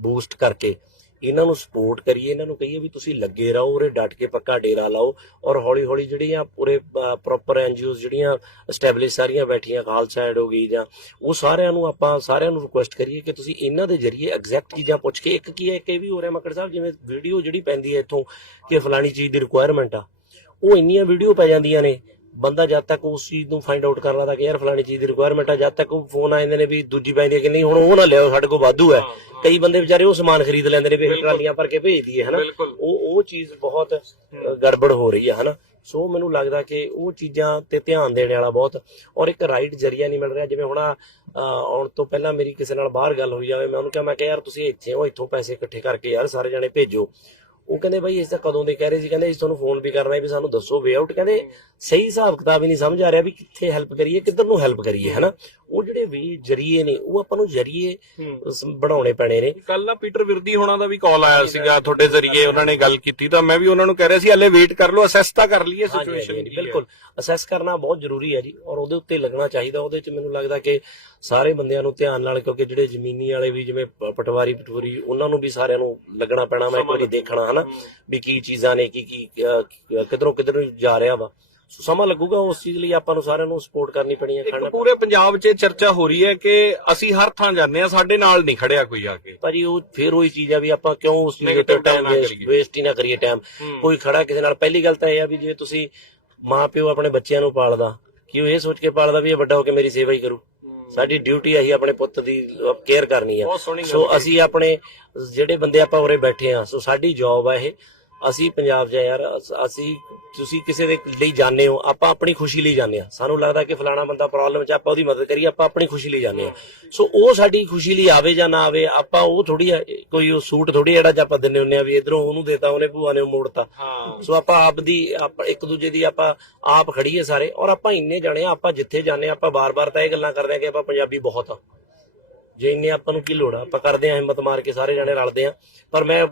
ਬੂਸਟ ਕਰਕੇ ਇਹਨਾਂ ਨੂੰ ਸਪੋਰਟ ਕਰੀਏ, ਇਹਨਾਂ ਨੂੰ ਕਹੀਏ ਵੀ ਤੁਸੀਂ ਲੱਗੇ ਰਹੋ, ਉਰੇ ਡਟ ਕੇ ਪੱਕਾ ਡੇਰਾ ਲਾਓ ਔਰ ਹੌਲੀ ਹੌਲੀ ਜਿਹੜੀਆਂ ਪੂਰੇ ਪ੍ਰੋਪਰ ਐਨਜੀਓਜ਼ ਜਿਹੜੀਆਂ ਐਸਟੈਬਲਿਸ਼ ਸਾਰੀਆਂ ਬੈਠੀਆਂ, ਖਾਲਸਾ ਐਡ ਹੋ ਗਈ ਜਾਂ ਉਹ ਸਾਰਿਆਂ ਨੂੰ ਆਪਾਂ, ਸਾਰਿਆਂ ਨੂੰ ਰਿਕੁਐਸਟ ਕਰੀਏ ਕਿ ਤੁਸੀਂ ਇਹਨਾਂ ਦੇ ਜਰੀਏ ਐਗਜ਼ੈਕਟ ਚੀਜ਼ਾਂ ਪੁੱਛ ਕੇ, ਇੱਕ ਕੀ ਹੈ, ਇੱਕ ਵੀ ਹੋ ਰਿਹਾ ਮੱਕੜ ਸਾਹਿਬ, ਜਿਵੇਂ ਵੀਡੀਓ ਜਿਹੜੀ ਪੈਂਦੀ ਹੈ ਇੱਥੋਂ ਕਿ ਫਲਾਣੀ ਚੀਜ਼ ਦੀ ਰਿਕੁਆਇਰਮੈਂਟ ਆ, ਉਹ ਇੰਨੀਆਂ ਵੀਡੀਓ ਪੈ ਜਾਂਦੀਆਂ ਨੇ ਬੰਦਾ ਜਦ ਤੱਕ ਉਸ ਚੀਜ਼ ਨੂੰ ਫਾਈਂਡ ਆਊਟ ਕਰ ਲਾਦਾ ਕਿ ਯਾਰ ਫਲਾਣੀ ਚੀਜ਼ ਦੀ ਰਿਕੁਆਇਰਮੈਂਟ ਆ ਜਦ ਤੱਕ ਉਹ ਫੋਨ ਆ ਜਾਂਦੇ ਨੇ ਵੀ ਦੂਜੀ ਪੈਂਦੀ ਹੈ ਕਿ ਨਹੀਂ ਹੁਣ ਉਹ ਨਾ ਲਿਆਓ ਸਾਡੇ ਕੋਲ ਵਾਧੂ ਹੈ। ਕਈ ਬੰਦੇ ਵਿਚਾਰੇ ਉਹ ਸਮਾਨ ਖਰੀਦ ਲੈਂਦੇ ਨੇ ਵੀ ਟਰਾਲੀਆਂ ਭਰ ਕੇ ਭੇਜ ਦਈਏ ਹਨਾ। ਉਹ ਉਹ ਚੀਜ਼ ਬਹੁਤ ਗੜਬੜ ਹੋ ਰਹੀ ਹੈ ਹਨਾ? ਸੋ ਮੈਨੂੰ ਲੱਗਦਾ ਕਿ ਉਹ ਚੀਜ਼ਾਂ ਤੇ ਧਿਆਨ ਦੇਣ ਵਾਲਾ ਬਹੁਤ। ਔਰ ਇੱਕ ਰਾਈਟ ਜਰੀਆ ਨਹੀਂ ਮਿਲ ਰਿਹਾ ਜਿਵੇਂ ਹੁਣ ਆਉਣ ਤੋਂ ਪਹਿਲਾਂ ਮੇਰੀ ਕਿਸੇ ਨਾਲ ਬਾਹਰ ਗੱਲ ਹੋਈ ਜਾਵੇ ਮੈਂ ਉਹਨੂੰ ਕਿਹਾ ਮੈਂ ਕਿਹਾ ਯਾਰ ਤੁਸੀਂ ਇੱਥੇ ਹੋ ਇੱਥੋਂ ਪੈਸੇ ਇਕੱਠੇ ਕਰਕੇ ਯਾਰ ਸਾਰੇ ਜਣੇ ਭੇਜੋ। ਉਹ ਕਹਿੰਦੇ ਬਾਈ ਇਸ ਤਾਂ ਕਦੋਂ ਦੇ ਕਹਿ ਰਹੇ ਸੀ, ਕਹਿੰਦੇ ਇਸ ਤੁਹਾਨੂੰ ਫੋਨ ਵੀ ਕਰਨਾ ਵੀ ਸਾਨੂੰ ਦੱਸੋ ਵੇ ਆਊਟ ਕਹਿੰਦੇ ਸਹੀ ਹਿਸਾਬ ਕਿਤਾਬ ਹੀ ਨਹੀਂ ਸਮਝ ਆ ਰਿਹਾ ਵੀ ਕਿੱਥੇ ਹੈਲਪ ਕਰੀਏ, ਕਿੱਧਰ ਨੂੰ ਹੈਲਪ ਕਰੀਏ, ਹਨਾ? ਉਹ ਜਿਹੜੇ ਵੀ ਜਰੀਏ ਨੇ ਉਹ ਆਪਾਂ ਨੂੰ ਜਰੀਏ ਬਣਾਉਣੇ ਪੈਣੇ ਨੇ। ਕੱਲ ਨਾ ਪੀਟਰ ਵਿਰਦੀ ਹੋਣਾ ਦਾ ਵੀ ਕਾਲ ਆਇਆ ਸੀਗਾ ਤੁਹਾਡੇ ਜ਼ਰੀਏ ਉਹਨਾਂ ਨੇ ਗੱਲ ਕੀਤੀ ਤਾਂ ਮੈਂ ਵੀ ਉਹਨਾਂ ਨੂੰ ਕਹਿ ਰਿਹਾ ਸੀ ਹਲੇ ਵੇਟ ਕਰ ਲਓ ਅਸੈਸ ਤਾਂ ਕਰ ਲਈਏ ਸਿਚੁਏਸ਼ਨ ਹਾਂਜੀ, ਬਿਲਕੁਲ। ਅਸੈਸ ਕਰਨਾ ਬਹੁਤ ਜ਼ਰੂਰੀ ਹੈ ਜੀ ਔਰ ਉਹਦੇ ਉੱਤੇ ਲੱਗਣਾ ਚਾਹੀਦਾ ਉਹਦੇ ਚ ਮੈਨੂੰ ਲੱਗਦਾ ਕਿ ਸਾਰੇ ਬੰਦਿਆਂ ਨੂੰ ਧਿਆਨ ਨਾਲ ਕਿਉਂਕਿ ਜਿਹੜੇ ਜ਼ਮੀਨੀ ਵਾਲੇ ਵੀ ਜਿਵੇਂ ਪਟਵਾਰੀ ਪਟਵਾਰੀ ਉਹਨਾਂ ਨੂੰ ਵੀ ਸਾਰਿਆਂ ਨੂੰ ਲੱਗਣਾ ਪੈਣਾ ਮੈਂ ਇੱਕ ਵਾਰੀ ਦੇਖਣਾ ਹਨਾ ਵੀ ਕੀ ਚੀਜ਼ਾਂ ਨੇ ਕੀ ਕੀ ਕਿੱਧਰੋਂ ਕਿੱਧਰ ਜਾ ਰਿਹਾ ਵਾ। ਸੋ ਸਮਾਂ ਲੱਗੂਗਾ ਉਸ ਚੀਜ਼ ਲਈ ਆਪਾਂ ਨੂੰ ਸਾਰਿਆਂ ਨੂੰ ਸਪੋਰਟ ਕਰਨੀ ਪੈਣੀ ਹੈ ਇੱਕ ਪੂਰੇ ਪੰਜਾਬ 'ਚ ਚਰਚਾ ਹੋ ਰਹੀ ਹੈ ਕਿ ਅਸੀਂ ਹਰ ਥਾਂ ਜਾਂਦੇ ਆ ਸਾਡੇ ਨਾਲ ਨਹੀਂ ਖੜਿਆ ਕੋਈ ਆ ਕੇ ਭਾਜੀ ਉਹ ਫੇਰ ਉਹੀ ਚੀਜ਼ ਆ ਵੀ ਆਪਾਂ ਕਿਉਂ ਉਸ ਚੀਜ਼ ਤੇ ਟਾਈਮ। ਵੇਸਟ ਹੀ ਨਾ ਕਰੀਏ ਟਾਈਮ। ਕੋਈ ਖੜਾ ਕਿਸੇ ਨਾਲ ਪਹਿਲੀ ਗੱਲ ਤਾਂ ਇਹ ਆ ਵੀ ਜੇ ਤੁਸੀਂ ਮਾਂ ਪਿਓ ਆਪਣੇ ਬੱਚਿਆਂ ਨੂੰ ਪਾਲਦਾ ਕਿ ਉਹ ਇਹ ਸੋਚ ਕੇ ਪਾਲਦਾ ਵੀ ਇਹ ਵੱਡਾ ਹੋ ਕੇ ਮੇਰੀ ਸੇਵਾ ਹੀ ਕਰੂ ਸਾਡੀ ਡਿਊਟੀ ਆਹੀ ਆਪਣੇ ਪੁੱਤ ਦੀ ਕੇਅਰ ਕਰਨੀ ਆ ਸੋ। ਅਸੀਂ ਆਪਣੇ ਜਿਹੜੇ ਬੰਦੇ ਆਪਾਂ ਉਰੇ ਬੈਠੇ ਆ ਸੋ ਸਾਡੀ ਜੌਬ ਆ ਇਹ ਅਸੀਂ ਪੰਜਾਬ 'ਚ ਆ ਯਾਰ ਅਸ- ਅਸੀਂ ਤੁਸੀਂ ਕਿਸੇ ਦੇ ਲਈ ਜਾਂਦੇ ਹੋ ਆਪਾਂ ਆਪਣੀ ਖੁਸ਼ੀ ਲਈ ਜਾਂਦੇ ਆ ਸਾਨੂੰ ਲੱਗਦਾ ਕਿ ਫਲਾਣਾ ਬੰਦਾ ਪ੍ਰੋਬਲਮ 'ਚ ਆਪਾਂ ਉਹਦੀ ਮਦਦ ਕਰੀਏ ਆਪਾਂ ਆਪਣੀ ਖੁਸ਼ੀ ਲਈ ਜਾਂਦੇ ਆ ਸੋ ਉਹ ਸਾਡੀ ਖੁਸ਼ੀ ਲਈ ਆਵੇ ਜਾਂ ਨਾ ਆਵੇ ਆਪਾਂ ਉਹ ਥੋੜੀ ਕੋਈ ਉਹ ਸੂਟ ਥੋੜੀ ਜਿਹੜਾ ਜਿਹਾ ਆਪਾਂ ਦਿੰਨੇ ਹੁੰਨੇ ਆ ਵੀ ਇਧਰੋਂ ਉਹਨੂੰ ਦੇਤਾ ਉਹਨੇ ਭੂਆ ਨੇ ਉਹ ਮੋੜਤਾ। ਹਾਂ। ਸੋ ਆਪਾਂ ਆਪ ਦੀ ਆਪ ਇੱਕ ਦੂਜੇ ਦੀ ਆਪਾਂ ਆਪ ਖੜੀਏ ਸਾਰੇ ਔਰ ਆਪਾਂ ਇੰਨੇ ਜਾਣੇ ਆ ਆਪਾਂ ਜਿੱਥੇ ਜਾਂਦੇ ਆ ਆਪਾਂ ਬਾਰ-ਬਾਰ ਤਾਂ ਇਹ ਗੱਲਾਂ ਕਰਦੇ ਆ ਕਿ ਆਪਾਂ ਪੰਜਾਬੀ ਬਹੁਤ ਆ ਜੇ ਇੰਨੇ ਆਪਾਂ ਨੂੰ ਕੀ ਲੋੜ ਆ? ਆਪਾਂ ਕਰਦੇ ਆ ਹਿੰਮਤ ਮਾਰ ਕੇ ਸਾਰੇ ਜਾਣੇ ਰਲਦੇ ਆ। ਪਰ ਮੈਂ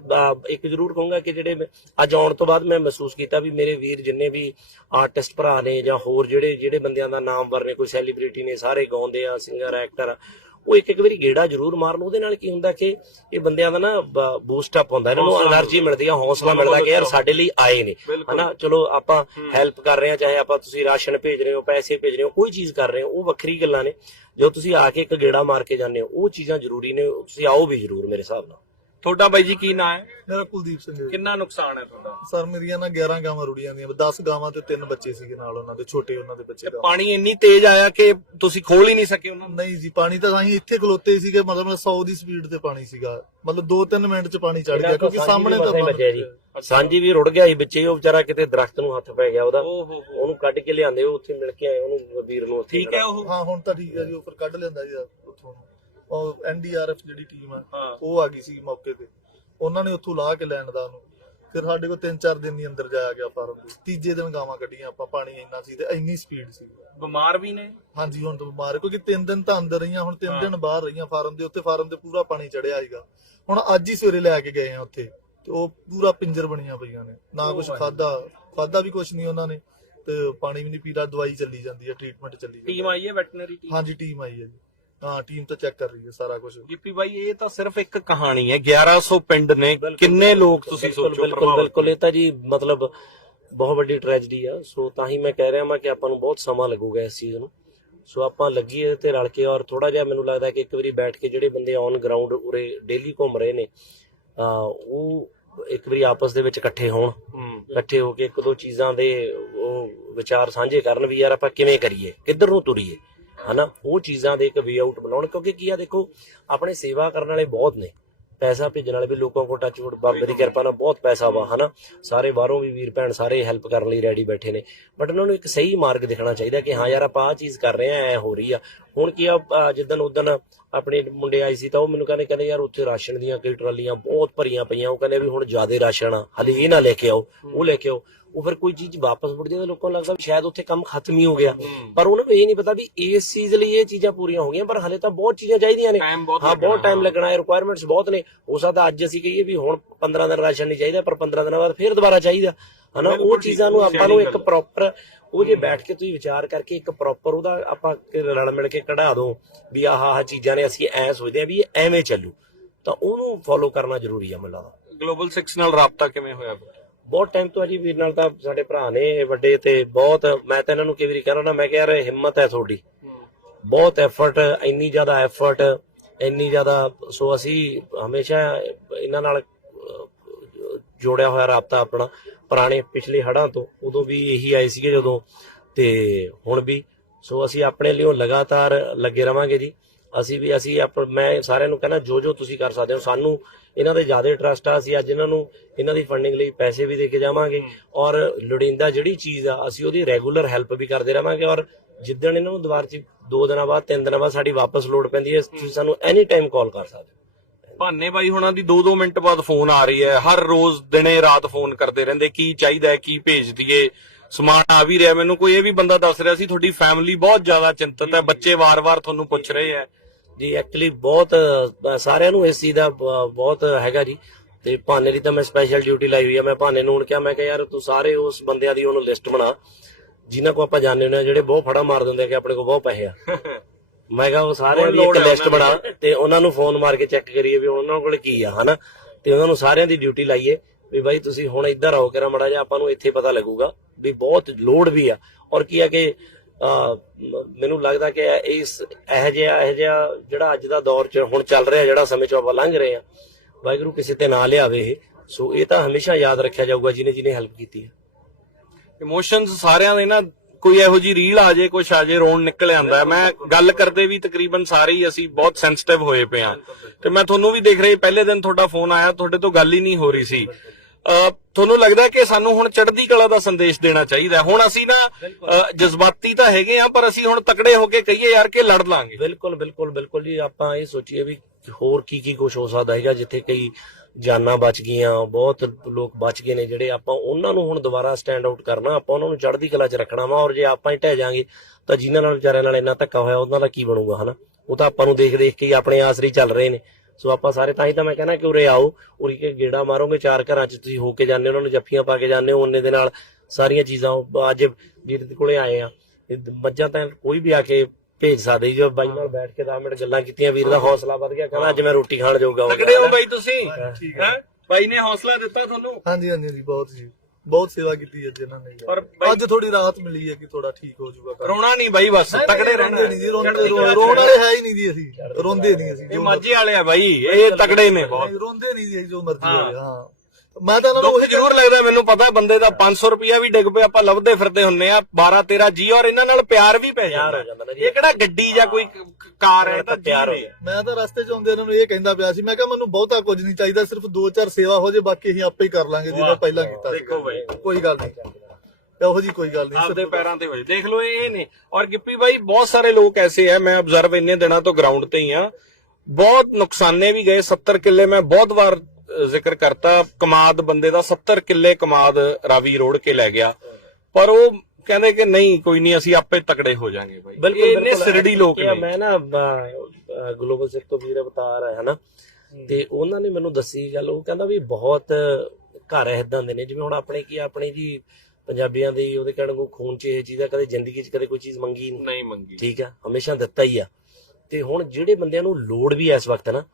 ਇੱਕ ਜ਼ਰੂਰ ਕਹੂੰਗਾ ਕਿ ਜਿਹੜੇ ਅੱਜ ਆਉਣ ਤੋਂ ਬਾਅਦ ਮੈਂ ਮਹਿਸੂਸ ਕੀਤਾ ਵੀ ਮੇਰੇ ਵੀਰ ਜਿੰਨੇ ਵੀ ਆਰਟਿਸਟ ਭਰਾ ਨੇ ਜਾਂ ਹੋਰ ਜਿਹੜੇ ਜਿਹੜੇ ਬੰਦਿਆਂ ਦਾ ਨਾਮ ਵਰਨੇ ਕੋਈ ਸੈਲੀਬ੍ਰਿਟੀ ਨੇ ਸਾਰੇ ਗਾਉਂਦੇ ਆ ਸਿੰਗਰ ਐਕਟਰ ਉਹ ਇੱਕ ਇੱਕ ਵਾਰੀ ਗੇੜਾ ਜ਼ਰੂਰ ਮਾਰਨ। ਉਹਦੇ ਨਾਲ ਕੀ ਹੁੰਦਾ ਕਿ ਇਹ ਬੰਦਿਆਂ ਦਾ ਨਾ ਬੂਸਟ ਅਪ ਹੁੰਦਾ। ਇਹਨਾਂ ਨੂੰ એનર્ਜੀ ਮਿਲਦੀ। ਆ ਹੌਸਲਾ ਮਿਲਦਾ ਕਿ ਯਾਰ ਸਾਡੇ ਲਈ ਆਏ ਨੇ। ਹਨਾ? ਚਲੋ ਆਪਾਂ ਹੈਲਪ ਕਰ ਰਹੇ ਆ ਚਾਹੇ ਆਪਾਂ ਤੁਸੀਂ ਰਾਸ਼ਨ ਭੇਜ ਰਹੇ ਹੋ ਪੈਸੇ ਭੇਜ ਰਹੇ ਹੋ ਕੋਈ ਚੀਜ਼ ਕਰ ਰਹੇ ਹੋ ਉਹ ਵੱਖਰੀ ਗੱਲਾਂ ਨੇ। ਜੋ ਤੁਸੀਂ ਆ ਕੇ ਇੱਕ ਗੇੜਾ ਮਾਰ ਕੇ ਜਾਂਦੇ ਹੋ, ਉਹ ਚੀਜ਼ਾਂ ਜ਼ਰੂਰੀ ਨੇ, ਤੁਸੀਂ ਆਓ ਵੀ ਜ਼ਰੂਰ ਮੇਰੇ ਹਿਸਾਬ ਨਾਲ। ਤੁਹਾਡਾ ਬਾਈ ਜੀ ਕੀ ਨਾਂ ਹੈ? ਮੇਰਾ ਕੁਲਦੀਪ ਸਿੰਘ ਹੈ। ਕਿੰਨਾ ਨੁਕਸਾਨ ਹੈ ਤੁਹਾਡਾ? ਸਰ ਮੇਰੀਆਂ ਨਾ 11 ਗਾਵਾਂ ਰੁੜੀਆਂ ਦੀਆਂ 10 ਗਾਵਾਂ ਤੇ ਤਿੰਨ ਬੱਚੇ ਸੀਗੇ ਨਾਲ ਉਹਨਾਂ ਦੇ ਛੋਟੇ ਉਹਨਾਂ ਦੇ ਬੱਚੇ। ਪਾਣੀ ਇੰਨੀ ਤੇਜ਼ ਆਇਆ ਕਿ ਤੁਸੀਂ ਖੋਲ ਹੀ ਨਹੀਂ ਸਕੇ ਉਹਨਾਂ ਨੂੰ? ਨਹੀਂ ਜੀ ਪਾਣੀ ਤਾਂ ਅਸੀਂ ਇੱਥੇ ਖਲੋਤੇ ਸੀਗੇ ਮਤਲਬ 100 ਦੀ ਸਪੀਡ ਤੇ ਪਾਣੀ ਸੀਗਾ। ਮਤਲਬ 2-3 ਮਿੰਟ ਚ ਪਾਣੀ ਚੜ ਗਿਆ ਕਿਉਂਕਿ ਸਾਹਮਣੇ ਤਾਂ ਵੱਜਿਆ ਜੀ। ਸਾਂਝੀ ਵੀ ਰੁੜ ਗਿਆ ਸੀ ਵਿੱਚੇ ਉਹ ਵਿਚਾਰਾ ਕਿਤੇ ਦਰਖਤ ਨੂੰ ਹੱਥ ਪੈ ਗਿਆ ਉਹਦਾ। ਉਹਨੂੰ ਕੱਢ ਕੇ ਲਿਆਂਦੇ ਉਹ ਉੱਥੇ ਮਿਲ ਕੇ ਆਏ ਉਹਨੂੰ ਵੀਰ ਨੂੰ ਉੱਥੇ ਠੀਕ ਹੈ ਉਹ। ਹਾਂ ਹੁਣ ਤਾਂ ਠੀਕ ਹੈ ਜੀ ਉਹ ਫਿਰ ਕੱਢ ਲੈਂਦਾ ਜੀ ਉੱਥੋਂ। ਉਹ ਐਨਡੀਆਰਐਫ ਜਿਹੜੀ ਟੀਮ ਆ ਹਾਂ। ਉਹ ਆ ਗਈ ਸੀ ਮੌਕੇ ਤੇ। ਉਹਨਾਂ ਨੇ ਉੱਥੋਂ ਲਾ ਕੇ ਲੈਣ ਦਾ ਉਹਨੂੰ। ਫਿਰ ਸਾਡੇ ਕੋਲ 3-4 ਦਿਨ ਦੀ ਅੰਦਰ ਜਾਇਆ ਗਿਆ ਫਾਰਮ ਦੇ ਤੀਜੇ ਦਿਨ ਗਾਵਾਂ ਕੱਢੀਆਂ ਆਪਾਂ ਪਾਣੀ ਇੰਨਾ ਸੀ ਤੇ ਇੰਨੀ ਸਪੀਡ ਸੀ। ਬਿਮਾਰ ਵੀ ਨੇ? ਹਾਂਜੀ ਹੁਣ ਤਾਂ ਬਿਮਾਰ। ਹੈ, ਕਿਉਂਕਿ 3 ਦਿਨ ਤਾਂ ਅੰਦਰ ਰਹੀਆਂ ਹੁਣ 3 ਦਿਨ ਬਾਹਰ ਰਹੀਆਂ ਫਾਰਮ ਦੇ ਉੱਤੇ ਫਾਰਮ ਤੇ ਪੂਰਾ ਪਾਣੀ ਚੜਿਆ ਸੀਗਾ। ਹੁਣ ਅੱਜ ਹੀ ਸਵੇਰੇ ਲੈ ਕੇ ਗਏ ਆ ਉੱਥੇ। ਤੇ ਉਹ ਪੂਰਾ ਪਿੰਜਰ ਬਣੀਆਂ ਪਈਆਂ ਨੇ। ਨਾ ਕੁਝ ਖਾਦਾ ਖਾਦਾ ਵੀ ਕੁਝ ਨਹੀਂ ਉਹਨਾਂ ਨੇ। ਤੇ ਪਾਣੀ ਵੀ ਨਹੀਂ ਪੀਦਾ ਦਵਾਈ ਚੱਲੀ ਜਾਂਦੀ ਹੈ ਟ੍ਰੀਟਮੈਂਟ ਚੱਲੀ ਜਾਂਦੀ ਟੀਮ ਆਈ ਹੈ ਵੈਟਰਨਰੀ ਟੀਮ ਹਾਂਜੀ ਟੀਮ ਆਈ ਹੈ ਜੀ। ਹਾਂ ਟੀਮ ਤਾਂ ਚੈੱਕ ਕਰ ਰਹੀ ਹੈ ਸਾਰਾ ਕੁਝ ਗਿੱਪੀ ਬਾਈ ਇਹ ਤਾਂ ਸਿਰਫ ਇੱਕ ਕਹਾਣੀ ਹੈ। 1100 ਪਿੰਡ ਨੇ। ਕਿੰਨੇ ਲੋਕ ਤੁਸੀਂ ਸੋਚੋ ਬਿਲਕੁਲ ਬਿਲਕੁਲ। ਇਹ ਤਾਂ ਜੀ ਮਤਲਬ ਬਹੁਤ ਵੱਡੀ ਟ੍ਰੈਜਡੀ ਆ। ਸੋ ਤਾਂ ਹੀ ਮੈਂ ਕਹਿ ਰਿਹਾ ਮੈਂ ਕਿ ਆਪਾਂ ਨੂੰ ਬਹੁਤ ਸਮਾਂ ਲੱਗੂਗਾ ਇਸ ਚੀਜ਼ ਨੂੰ। ਸੋ ਆਪਾਂ ਲੱਗੀਏ ਤੇ ਰਲ ਕੇ ਔਰ ਥੋੜਾ ਜਿਹਾ ਮੈਨੂੰ ਲੱਗਦਾ ਕਿ ਇੱਕ ਵਾਰੀ ਬੈਠ ਕੇ ਜਿਹੜੇ ਬੰਦੇ ਔਨ ਗਰਾਊਂਡ ਉਰੇ ਡੇਲੀ ਘੁੰਮ ਰਹੇ ਨੇ ਆ ਉਹ ਇੱਕ ਵਾਰੀ ਆਪਸ ਦੇ ਵਿੱਚ ਇਕੱਠੇ ਹੋਣ। ਇਕੱਠੇ ਹੋ ਕੇ ਇੱਕ ਦੋ ਚੀਜ਼ਾਂ ਦੇ ਉਹ ਵਿਚਾਰ ਸਾਂਝੇ ਕਰਨ ਵੀ ਯਾਰ ਆਪਾਂ ਕਿਵੇਂ ਕਰੀਏ ਕਿੱਧਰ ਨੂੰ ਤੁਰੀਏ। ਹਨਾ? ਉਹ ਚੀਜ਼ਾਂ ਦੇ ਇੱਕ ਵੇ ਆਊਟ ਬਣਾਉਣ। ਕਿਉਂਕਿ ਕੀ ਆ ਦੇਖੋ ਆਪਣੇ ਸੇਵਾ ਕਰਨ ਵਾਲੇ ਬਹੁਤ ਨੇ। ਪੈਸਾ ਭੇਜਣ ਵਾਲੇ ਵੀ ਲੋਕਾਂ ਕੋਲ ਟੱਚ ਵੁੱਡ ਬਾਬੇ ਦੀ ਕਿਰਪਾ ਨਾਲ ਬਹੁਤ ਪੈਸਾ ਵਾ ਹਨਾ? ਸਾਰੇ ਬਾਹਰੋਂ ਵੀ ਵੀਰ ਭੈਣ ਸਾਰੇ ਹੈਲਪ ਕਰਨ ਲਈ ਰੈਡੀ ਬੈਠੇ ਨੇ। ਬਟ ਉਹਨਾਂ ਨੂੰ ਇੱਕ ਸਹੀ ਮਾਰਗ ਦਿਖਣਾ ਚਾਹੀਦਾ ਕਿ ਹਾਂ ਯਾਰ ਆਪਾਂ ਆਹ ਚੀਜ਼ ਕਰ ਰਹੇ ਆ ਐ ਹੋ ਰਹੀ ਆ। ਹੁਣ ਕੀ ਆ ਆਹ ਜਿੱਦਣ ਉਦਣ ਆਪਣੇ ਮੁੰਡੇ ਆਏ ਸੀ ਤਾਂ ਉਹ ਮੈਨੂੰ ਕਹਿੰਦੇ ਕਹਿੰਦੇ ਯਾਰ ਉੱਥੇ ਰਾਸ਼ਨ ਦੀਆਂ ਕਈ ਟਰਾਲੀਆਂ ਬਹੁਤ ਭਰੀਆਂ ਪਈਆਂ। ਉਹ ਕਹਿੰਦੇ ਵੀ ਹੁਣ ਜ਼ਿਆਦੇ ਰਾਸ਼ਨ ਆ ਹਲੇ ਇਹ ਨਾ ਲੈ ਕੇ ਆਓ ਉਹ ਲੈ ਕੇ ਆਓ। ਉਹ ਫਿਰ ਕੋਈ ਚੀਜ਼ ਵਾਪਸ ਮੁੜਦੀ ਤਾਂ ਲੋਕਾਂ ਨੂੰ ਲੱਗਦਾ ਵੀ ਸ਼ਾਇਦ ਉੱਥੇ ਕੰਮ ਖਤਮ ਹੀ ਹੋ ਗਿਆ। ਪਰ ਉਹਨਾਂ ਨੂੰ ਇਹ ਨਹੀਂ ਪਤਾ ਵੀ ਇਸ ਚੀਜ਼ ਲਈ ਇਹ ਚੀਜ਼ਾਂ ਪੂਰੀਆਂ ਹੋ ਗਈਆਂ ਪਰ ਹਲੇ ਤਾਂ ਬਹੁਤ ਚੀਜ਼ਾਂ ਚਾਹੀਦੀਆਂ ਨੇ। Time ਬਹੁਤ ਹਾਂ ਬਹੁਤ ਲੱਗਣਾ, ਟਾਈਮ ਲੱਗਣਾ ਹੈ ਰਿਕੁਆਇਰਮੈਂਟਸ ਬਹੁਤ ਨੇ। ਹੋ ਸਕਦਾ ਅੱਜ ਅਸੀਂ ਕਹੀਏ ਵੀ ਹੁਣ 15 ਦਿਨ ਰਾਸ਼ਨ ਨਹੀਂ ਚਾਹੀਦਾ ਪਰ 15 ਦਿਨਾਂ ਬਾਅਦ ਫਿਰ ਦੁਬਾਰਾ ਚਾਹੀਦਾ। ਹਨਾ ਉਹ ਬਿਲਕੁਲ ਚੀਜ਼ਾਂ ਨੂੰ ਆਪਾਂ ਨੂੰ ਇੱਕ। ਪ੍ਰੋਪਰ ਉਹ ਜੇ ਬੈਠ ਕੇ ਤੁਸੀਂ ਵਿਚਾਰ ਕਰਕੇ ਇੱਕ ਪ੍ਰੋਪਰ ਉਹਦਾ ਆਪਾਂ ਰਲ ਮਿਲ ਕੇ ਕਢਾ ਦੋ ਵੀ ਆਹ ਆਹ ਚੀਜ਼ਾਂ ਨੇ ਅਸੀਂ ਐ ਸੋਚਦੇ ਆ ਵੀ ਇਹ ਐਵੇਂ ਚੱਲੂ। ਤਾਂ ਉਹਨੂੰ ਫੋਲੋ ਕਰਨਾ ਜ਼ਰੂਰੀ ਆ ਮੈਨੂੰ ਲੱਗਦਾ। ਗਲੋਬਲ 6 ਨਾਲ ਰਾਬਤਾ ਕਿਵੇਂ ਹੋਇਆ? ਬਹੁਤ ਟਾਈਮ ਤੋਂ ਅਜੀ ਵੀਰ ਨਾਲ ਤਾਂ ਸਾਡੇ ਭਰਾ ਨੇ ਵੱਡੇ ਤੇ ਬਹੁਤ ਮੈਂ ਤਾਂ ਇਹਨਾਂ ਨੂੰ ਕਈ ਵਾਰੀ ਕਹਿ ਰਿਹਾ ਮੈਂ ਕਿਹਾ ਯਾਰ ਹਿੰਮਤ ਹੈ ਤੁਹਾਡੀ। ਬਹੁਤ ਐਫਰਟ ਇੰਨੀ ਜ਼ਿਆਦਾ ਐਫਰਟ ਇੰਨੀ ਜ਼ਿਆਦਾ ਸੋ ਅਸੀਂ ਹਮੇਸ਼ਾ ਇਹਨਾਂ ਨਾਲ ਜੋੜਿਆ ਹੋਇਆ ਰਾਬਤਾ ਆਪਣਾ। ਪੁਰਾਣੇ ਪਿਛਲੇ ਹੜਾਂ ਤੋਂ ਉਦੋਂ ਵੀ ਇਹੀ ਆਏ ਸੀਗੇ ਜਦੋਂ ਤੇ ਹੁਣ ਵੀ। ਸੋ ਅਸੀਂ ਆਪਣੇ ਲਈ ਲਗਾਤਾਰ ਲੱਗੇ ਰਵਾਂਗੇ ਜੀ। ਅਸੀਂ ਵੀ, ਅਸੀਂ ਮੈਂ ਸਾਰਿਆਂ ਨੂੰ ਕਹਿੰਦਾ ਜੋ ਜੋ ਤੁਸੀਂ ਕਰ ਸਕਦੇ ਹੋ, ਸਾਨੂੰ ਇਹਨਾਂ ਦੇ ਜ਼ਿਆਦਾ ਟਰਸਟ ਆ, ਅਸੀਂ ਅੱਜ ਇਹਨਾਂ ਨੂੰ, ਇਹਨਾਂ ਦੀ ਫੰਡਿੰਗ ਲਈ ਪੈਸੇ ਵੀ ਦੇ ਕੇ ਜਾਵਾਂਗੇ ਔਰ ਲੋੜੀਂਦਾ ਜਿਹੜੀ ਚੀਜ਼ ਆ, ਅਸੀਂ ਉਹਦੀ ਰੈਗੂਲਰ ਹੈਲਪ ਵੀ ਕਰਦੇ ਰਵਾਂਗੇ ਔਰ ਜਿੱਦਣ ਇਹਨਾਂ ਨੂੰ ਦੁਬਾਰਾ ਚ ਦੋ ਦਿਨਾਂ ਬਾਅਦ, ਤਿੰਨ ਦਿਨਾਂ ਬਾਅਦ ਸਾਡੀ ਵਾਪਸ ਲੋਡ ਪੈਂਦੀ ਹੈ, ਤੁਸੀਂ ਸਾਨੂੰ ਐਨੀ ਟਾਈਮ ਕਾਲ ਕਰ ਸਕਦੇ ਹੋ। ਭਾਨੇ ਬਾਈ ਹੁਣਾਂ ਦੀ 2-2 ਮਿੰਟ ਬਾਅਦ ਫੋਨ ਆ ਰਹੀ ਹੈ। ਹਰ ਰੋਜ਼ ਦਿਨੇ ਰਾਤ ਫੋਨ ਕਰਦੇ ਰਹਿੰਦੇ ਕੀ ਚਾਹੀਦਾ ਹੈ ਕੀ ਭੇਜ ਦਈਏ? ਸਮਾਨ ਆ ਵੀ ਰਿਹਾ। ਮੈਨੂੰ ਕੋਈ ਇਹ ਵੀ ਬੰਦਾ ਦੱਸ ਰਿਹਾ ਸੀ ਤੁਹਾਡੀ ਫੈਮਿਲੀ ਬਹੁਤ ਜ਼ਿਆਦਾ ਚਿੰਤਤ ਹੈ। ਬੱਚੇ ਵਾਰ-ਵਾਰ ਤੁਹਾਨੂੰ ਪੁੱਛ ਰਹੇ ਹੈ। ਜੀ ਐਕਚੁਅਲੀ ਬਹੁਤ ਸਾਰਿਆਂ ਨੂੰ ਇਸ ਚੀਜ਼ ਦਾ ਬਹੁਤ ਹੈਗਾ ਜੀ। ਤੇ ਭਾਨੇ ਦੀ ਤਾਂ ਮੈਂ ਸਪੈਸ਼ਲ ਡਿਊਟੀ ਲਾਈ ਹੋਈ ਆ। ਮੈਂ ਭਾਨੇ ਨੂੰ ਹੁਣ ਕਿਹਾ ਮੈਂ ਕਿਹਾ ਯਾਰ ਤੂੰ ਸਾਰੇ ਉਸ ਬੰਦਿਆਂ ਦੀ ਉਹਨੂੰ ਲਿਸਟ ਬਣਾ। ਜਿਨ੍ਹਾਂ ਕੋ ਆਪਾਂ ਜਾਣਦੇ ਹੁੰਦੇ ਆ ਜਿਹੜੇ ਬਹੁਤ ਫੜਾ ਮਾਰ ਦਿੰਦੇ ਆ ਕਿ ਆਪਣੇ ਕੋਲ ਬਹੁਤ ਪੈਸੇ ਆ। ਮੈਂ ਕਿਹਾ ਉਹ ਸਾਰਿਆਂ ਦੀ ਇੱਕ ਲਿਸਟ ਬਣਾ ਤੇ ਉਹਨਾਂ ਨੂੰ ਫੋਨ ਮਾਰ ਕੇ ਚੈੱਕ ਕਰੀਏ ਵੀ ਉਹਨਾਂ ਕੋਲ ਕੀ ਆ ਹਨਾ? ਤੇ ਉਹਨਾਂ ਨੂੰ ਸਾਰਿਆਂ ਦੀ ਡਿਊਟੀ ਲਾਈਏ ਵੀ ਬਾਈ ਤੁਸੀਂ ਹੁਣ ਇੱਧਰ ਆਓ ਕਿਰਾ ਮੜਾ ਜਿਹਾ ਆਪਾਂ ਨੂੰ ਇੱਥੇ ਪਤਾ ਲੱਗੂਗਾ ਵੀ ਬਹੁਤ ਲੋਡ ਵੀ ਆ। ਔਰ ਕੀ ਆ ਕਿ ਮੈਨੂੰ ਲੱਗਦਾ ਕਿ ਇਸ ਇਹ ਜਿਹਾ ਇਹ ਜਿਹਾ ਜਿਹੜਾ ਅੱਜ ਦਾ ਦੌਰ ਚ ਹੁਣ ਚੱਲ ਰਿਹਾ ਜਿਹੜਾ ਸਮੇਂ ਚੋਂ ਆਪਾਂ ਲੰਘ ਰਹੇ ਆ ਵਾਹਿਗੁਰੂ ਕਿਸੇ ਤੇ ਨਾ ਲਿਆਵੇ ਇਹ। ਸੋ ਇਹ ਤਾਂ ਹਮੇਸ਼ਾ ਯਾਦ ਰੱਖਿਆ ਜਾਊਗਾ ਜਿਹਨੇ ਜਿਹਨੇ ਹੈਲਪ ਕੀਤੀ ਹੈ। ਇਮੋਸ਼ਨਸ ਸਾਰਿਆਂ ਦੇ ਨਾ ਕੋਈ ਇਹੋ ਜੀ ਰੀਲ ਆ ਜੇ ਕੁਛ ਆ ਜੇ ਰੋਣ ਨਿਕਲ ਆਂਦਾ। ਮੈਂ ਗੱਲ ਕਰਦੇ ਵੀ ਤਕਰੀਬਨ ਸਾਰੇ ਹੀ ਅਸੀਂ ਬਹੁਤ ਸੈਂਸਿਟਿਵ ਹੋਏ ਪਏ ਆ ਤੇ ਮੈਂ ਤੁਹਾਨੂੰ ਵੀ ਦੇਖ ਰਹੀ ਪਹਿਲੇ ਦਿਨ ਤੁਹਾਡਾ ਫੋਨ ਆਇਆ ਤੁਹਾਡੇ ਤੋਂ ਗੱਲ ਹੀ ਨਹੀਂ ਹੋ ਰਹੀ ਸੀ। ਤੁਹਾਨੂੰ ਲੱਗਦਾ ਕਿ ਸਾਨੂੰ ਹੁਣ ਚੜ੍ਹਦੀ ਕਲਾ ਦਾ ਸੰਦੇਸ਼ ਦੇਣਾ ਚਾਹੀਦਾ? ਹੁਣ ਅਸੀਂ ਨਾ ਜਜ਼ਬਾਤੀ ਤਾਂ ਹੈਗੇ ਆ ਪਰ ਅਸੀਂ ਹੁਣ ਤਕੜੇ ਹੋ ਕੇ ਕਹੀਏ ਯਾਰ ਕਿ ਲੜ ਲਾਂਗੇ। ਬਿਲਕੁਲ ਬਿਲਕੁਲ ਬਿਲਕੁਲ ਜੀ। ਆਪਾਂ ਇਹ ਸੋਚੀਏ ਵੀ ਹੋਰ ਕੀ ਕੀ ਕੁਝ ਹੋ ਸਕਦਾ ਹੈਗਾ ਜਿੱਥੇ ਕਈ ਜਾਨਾਂ ਬਚ ਗਈਆਂ, ਬਹੁਤ ਲੋਕ ਬਚ ਗਏ ਨੇ ਜਿਹੜੇ ਆਪਾਂ ਉਹਨਾਂ ਨੂੰ ਹੁਣ ਦੁਬਾਰਾ ਸਟੈਂਡ ਆਊਟ ਕਰਨਾ, ਆਪਾਂ ਉਹਨਾਂ ਨੂੰ ਚੜ੍ਹਦੀ ਕਲਾ 'ਚ ਰੱਖਣਾ ਵਾ, ਔਰ ਜੇ ਆਪਾਂ ਹੀ ਢਹਿ ਜਾਾਂਗੇ ਤਾਂ ਜਿਨ੍ਹਾਂ ਨਾਲ ਵਿਚਾਰਿਆਂ ਨਾਲ ਇੰਨਾ ਧੱਕਾ ਹੋਇਆ, ਉਹਨਾਂ ਦਾ ਕੀ ਬਣੂਗਾ, ਹਨਾ? ਉਹ ਤਾਂ ਆਪਾਂ ਨੂੰ ਦੇਖ ਦੇਖ ਕੇ ਹੀ ਆਪਣੇ ਆਸਰੀ ਚੱਲ ਰਹੇ ਨੇ। ਸੋ ਆਪਾਂ ਸਾਰੇ ਤਾਂ ਹੀ ਤਾਂ ਮੈਂ ਕਹਿੰਦਾ ਕਿ ਉਰੇ ਆਓ, ਉਰੀ ਕੇ ਗੇੜਾ ਮਾਰੋਗੇ, ਚਾਰ ਘਰਾਂ 'ਚ ਤੁਸੀਂ ਹੋ ਕੇ ਜਾਂਦੇ ਹੋ, ਉਹਨਾਂ ਨੂੰ ਜੱਫੀਆਂ ਪਾ ਕੇ ਜਾਂਦੇ ਹੋ ਉਹਨੇ ਦੇ ਨਾਲ ਸਾਰੀਆਂ ਚੀਜ਼ਾਂ ਅੱਜ ਵੀਰ ਦੇ ਕੋਲੇ ਆਏ ਆ। ਮੱਝਾਂ ਤਾਂ ਕੋਈ ਵੀ ਆ ਕੇ ਭੇਜ ਸਕਦੇ ਜੀ। ਜੋ ਬਾਈ ਨਾਲ ਬੈਠ ਕੇ 10 ਮਿੰਟ ਗੱਲਾਂ ਕੀਤੀਆਂ ਵੀਰ ਦਾ ਹੌਸਲਾ ਵੱਧ ਗਿਆ ਕਹਿੰਦਾ ਅੱਜ ਮੈਂ ਰੋਟੀ ਖਾਣ ਹੋ ਤਕੜੇ ਹੋ ਬਾਈ ਤੁਸੀਂ। ਹੈ ਬਾਈ ਨੇ ਹੌਸਲਾ ਦਿੱਤਾ ਤੁਹਾਨੂੰ? ਹਾਂਜੀ ਹਾਂਜੀ ਜੀ ਬਹੁਤ ਜੀ। ਬਹੁਤ ਸੇਵਾ ਕੀਤੀ ਅੱਜ ਇਹਨਾਂ ਨੇ। ਪਰ ਬਾਈ- ਅੱਜ ਥੋੜੀ ਰਾਹਤ ਮਿਲੀ ਹੈ ਕਿ ਥੋੜਾ ਠੀਕ ਹੋ ਜਾਊਗਾ ਕੰਮ। ਰੋਣਾ ਨਹੀਂ ਬਾਈ ਬਸ ਤਕੜੇ ਰਹਿਣਾ। ਨਹੀਂ ਜੀ ਰੋਂਦੇ ਰੋਣ ਵਾਲੇ ਹੈ ਹੀ ਨਹੀਂ ਜੀ ਅਸੀਂ ਰੋਂਦੇ ਨਹੀਂ ਅਸੀਂ। ਇਹ ਮਾਝੇ ਵਾਲੇ ਆ ਬਾਈ ਇਹ ਤਕੜੇ ਨੇ ਬਹੁਤ। ਰੋਂਦੇ ਨਹੀਂ ਜੀ ਜੋ ਮਰਜ਼ੀ ਹਾਂ। ਹੋਵੇ ਹਾਂ। ਮੈਂ ਤਾਂ ਉਹਨਾਂ ਨੂੰ ਦੁੱਖ ਜ਼ਰੂਰ ਲੱਗਦਾ ਮੈਨੂੰ ਪਤਾ ਬੰਦੇ ਦਾ 500 ਰੁਪਿਆ ਵੀ ਡਿੱਗ ਪਿਆ ਆਪਾਂ ਲੱਭਦੇ ਫਿਰਦੇ ਹੁੰਨੇ ਆ 12 13 ਜੀ ਔਰ ਇਹਨਾਂ ਨਾਲ ਪਿਆਰ ਵੀ ਪੈ ਜਾਂਦਾ। ਇਹ ਕਿਹੜਾ ਗੱਡੀ ਜਾਂ ਕੋਈ ਕਾਰ ਹੈ ਤਾਂ ਪਿਆਰ ਹੋ। ਮੈਂ ਤਾਂ ਰਸਤੇ 'ਚ ਆਉਂਦੇ ਇਹਨਾਂ ਨੂੰ ਇਹ ਕਹਿੰਦਾ ਪਿਆ ਸੀ ਮੈਂ ਕਿਹਾ ਮੈਨੂੰ ਬਹੁਤਾ ਕੁਝ ਨਹੀਂ ਚਾਹੀਦਾ ਸਿਰਫ ਦੋ ਚਾਰ ਸੇਵਾ ਹੋ ਜੇ ਬਾਕੀ ਅਸੀਂ ਆਪੇ ਹੀ ਕਰ ਲਾਂਗੇ ਜਿਵੇਂ ਪਹਿਲਾਂ ਕੀਤਾ ਦੇਖੋ ਬਾਈ। ਕੋਈ ਗੱਲ ਨਹੀਂ। ਇਹੋ ਜੀ ਕੋਈ ਗੱਲ ਨਹੀਂ ਆਪਦੇ ਪੈਰਾਂ ਤੇ ਹੋ ਦੇਖ ਲਓ ਇਹ ਨੇ ਔਰ ਗਿੱਪੀ ਭਾਈ ਬਹੁਤ ਸਾਰੇ ਲੋਕ ਐਸੇ ਹੈ ਮੈਂ ਆਬਜ਼ਰਵ ਇੰਨੇ ਦਿਨਾਂ ਤੋਂ ਗਰਾਊਂਡ ਤੇ ਹੀ ਆ। ਬਹੁਤ ਨੁਕਸਾਨੇ ਵੀ ਗਏ 70 ਕਿੱਲੇ ਮੈਂ ਬਹੁਤ ਵਾਰ ਜ਼ਿਕਰ ਕਰਤਾ ਕਮਾਦ ਬੰਦੇ ਦਾ 70 ਕਿੱਲੇ ਕਮਾਦ ਰਾਵੀ ਰੋੜ ਕੇ ਲੈ ਗਿਆ। ਪਰ ਉਹ ਕਹਿੰਦੇ ਕਿ ਨਹੀਂ ਕੋਈ ਨਹੀਂ ਅਸੀਂ ਆਪੇ ਤਕੜੇ ਹੋ ਜਾਾਂਗੇ ਭਾਈ ਬਿਲਕੁਲ ਬਿਲਕੁਲ। ਸਿਰੜੀ ਲੋਕ ਨੇ। ਮੈਂ ਨਾ ਗਲੋਬਲ ਸਿੱਖ ਤੋਂ ਵੀਰ ਅਵਤਾਰ ਹੈ। ਹਨਾ ਤੇ ਉਹਨਾਂ ਨੇ ਮੈਨੂੰ ਦੱਸੀ ਗੱਲ ਉਹ ਕਹਿੰਦਾ ਵੀ ਬਹੁਤ ਘਰ ਇਦਾਂ ਦੇ ਨੇ ਜਿਵੇਂ ਹੁਣ ਆਪਣੇ ਕੀ ਆਪਣੇ ਜੀ ਪੰਜਾਬੀਆਂ ਦੀ ਉਹਦੇ ਕਹਿਣ ਨੂੰ ਖੂਨ ਚ ਇਹ ਚੀਜ਼ ਆ ਕਦੇ ਜ਼ਿੰਦਗੀ ਚ ਕਦੇ ਕੋਈ ਚੀਜ਼ ਮੰਗੀ ਨਹੀਂ ਨਹੀਂ ਮੰਗੀ। ਠੀਕ ਆ ਹਮੇਸ਼ਾ ਦਿੱਤਾ ਹੀ ਆ। ਤੇ ਹੁਣ ਜਿਹੜੇ ਬੰਦਿਆਂ ਨੂੰ ਲੋੜ ਵੀ ਇਸ ਵਕਤ ਨਾ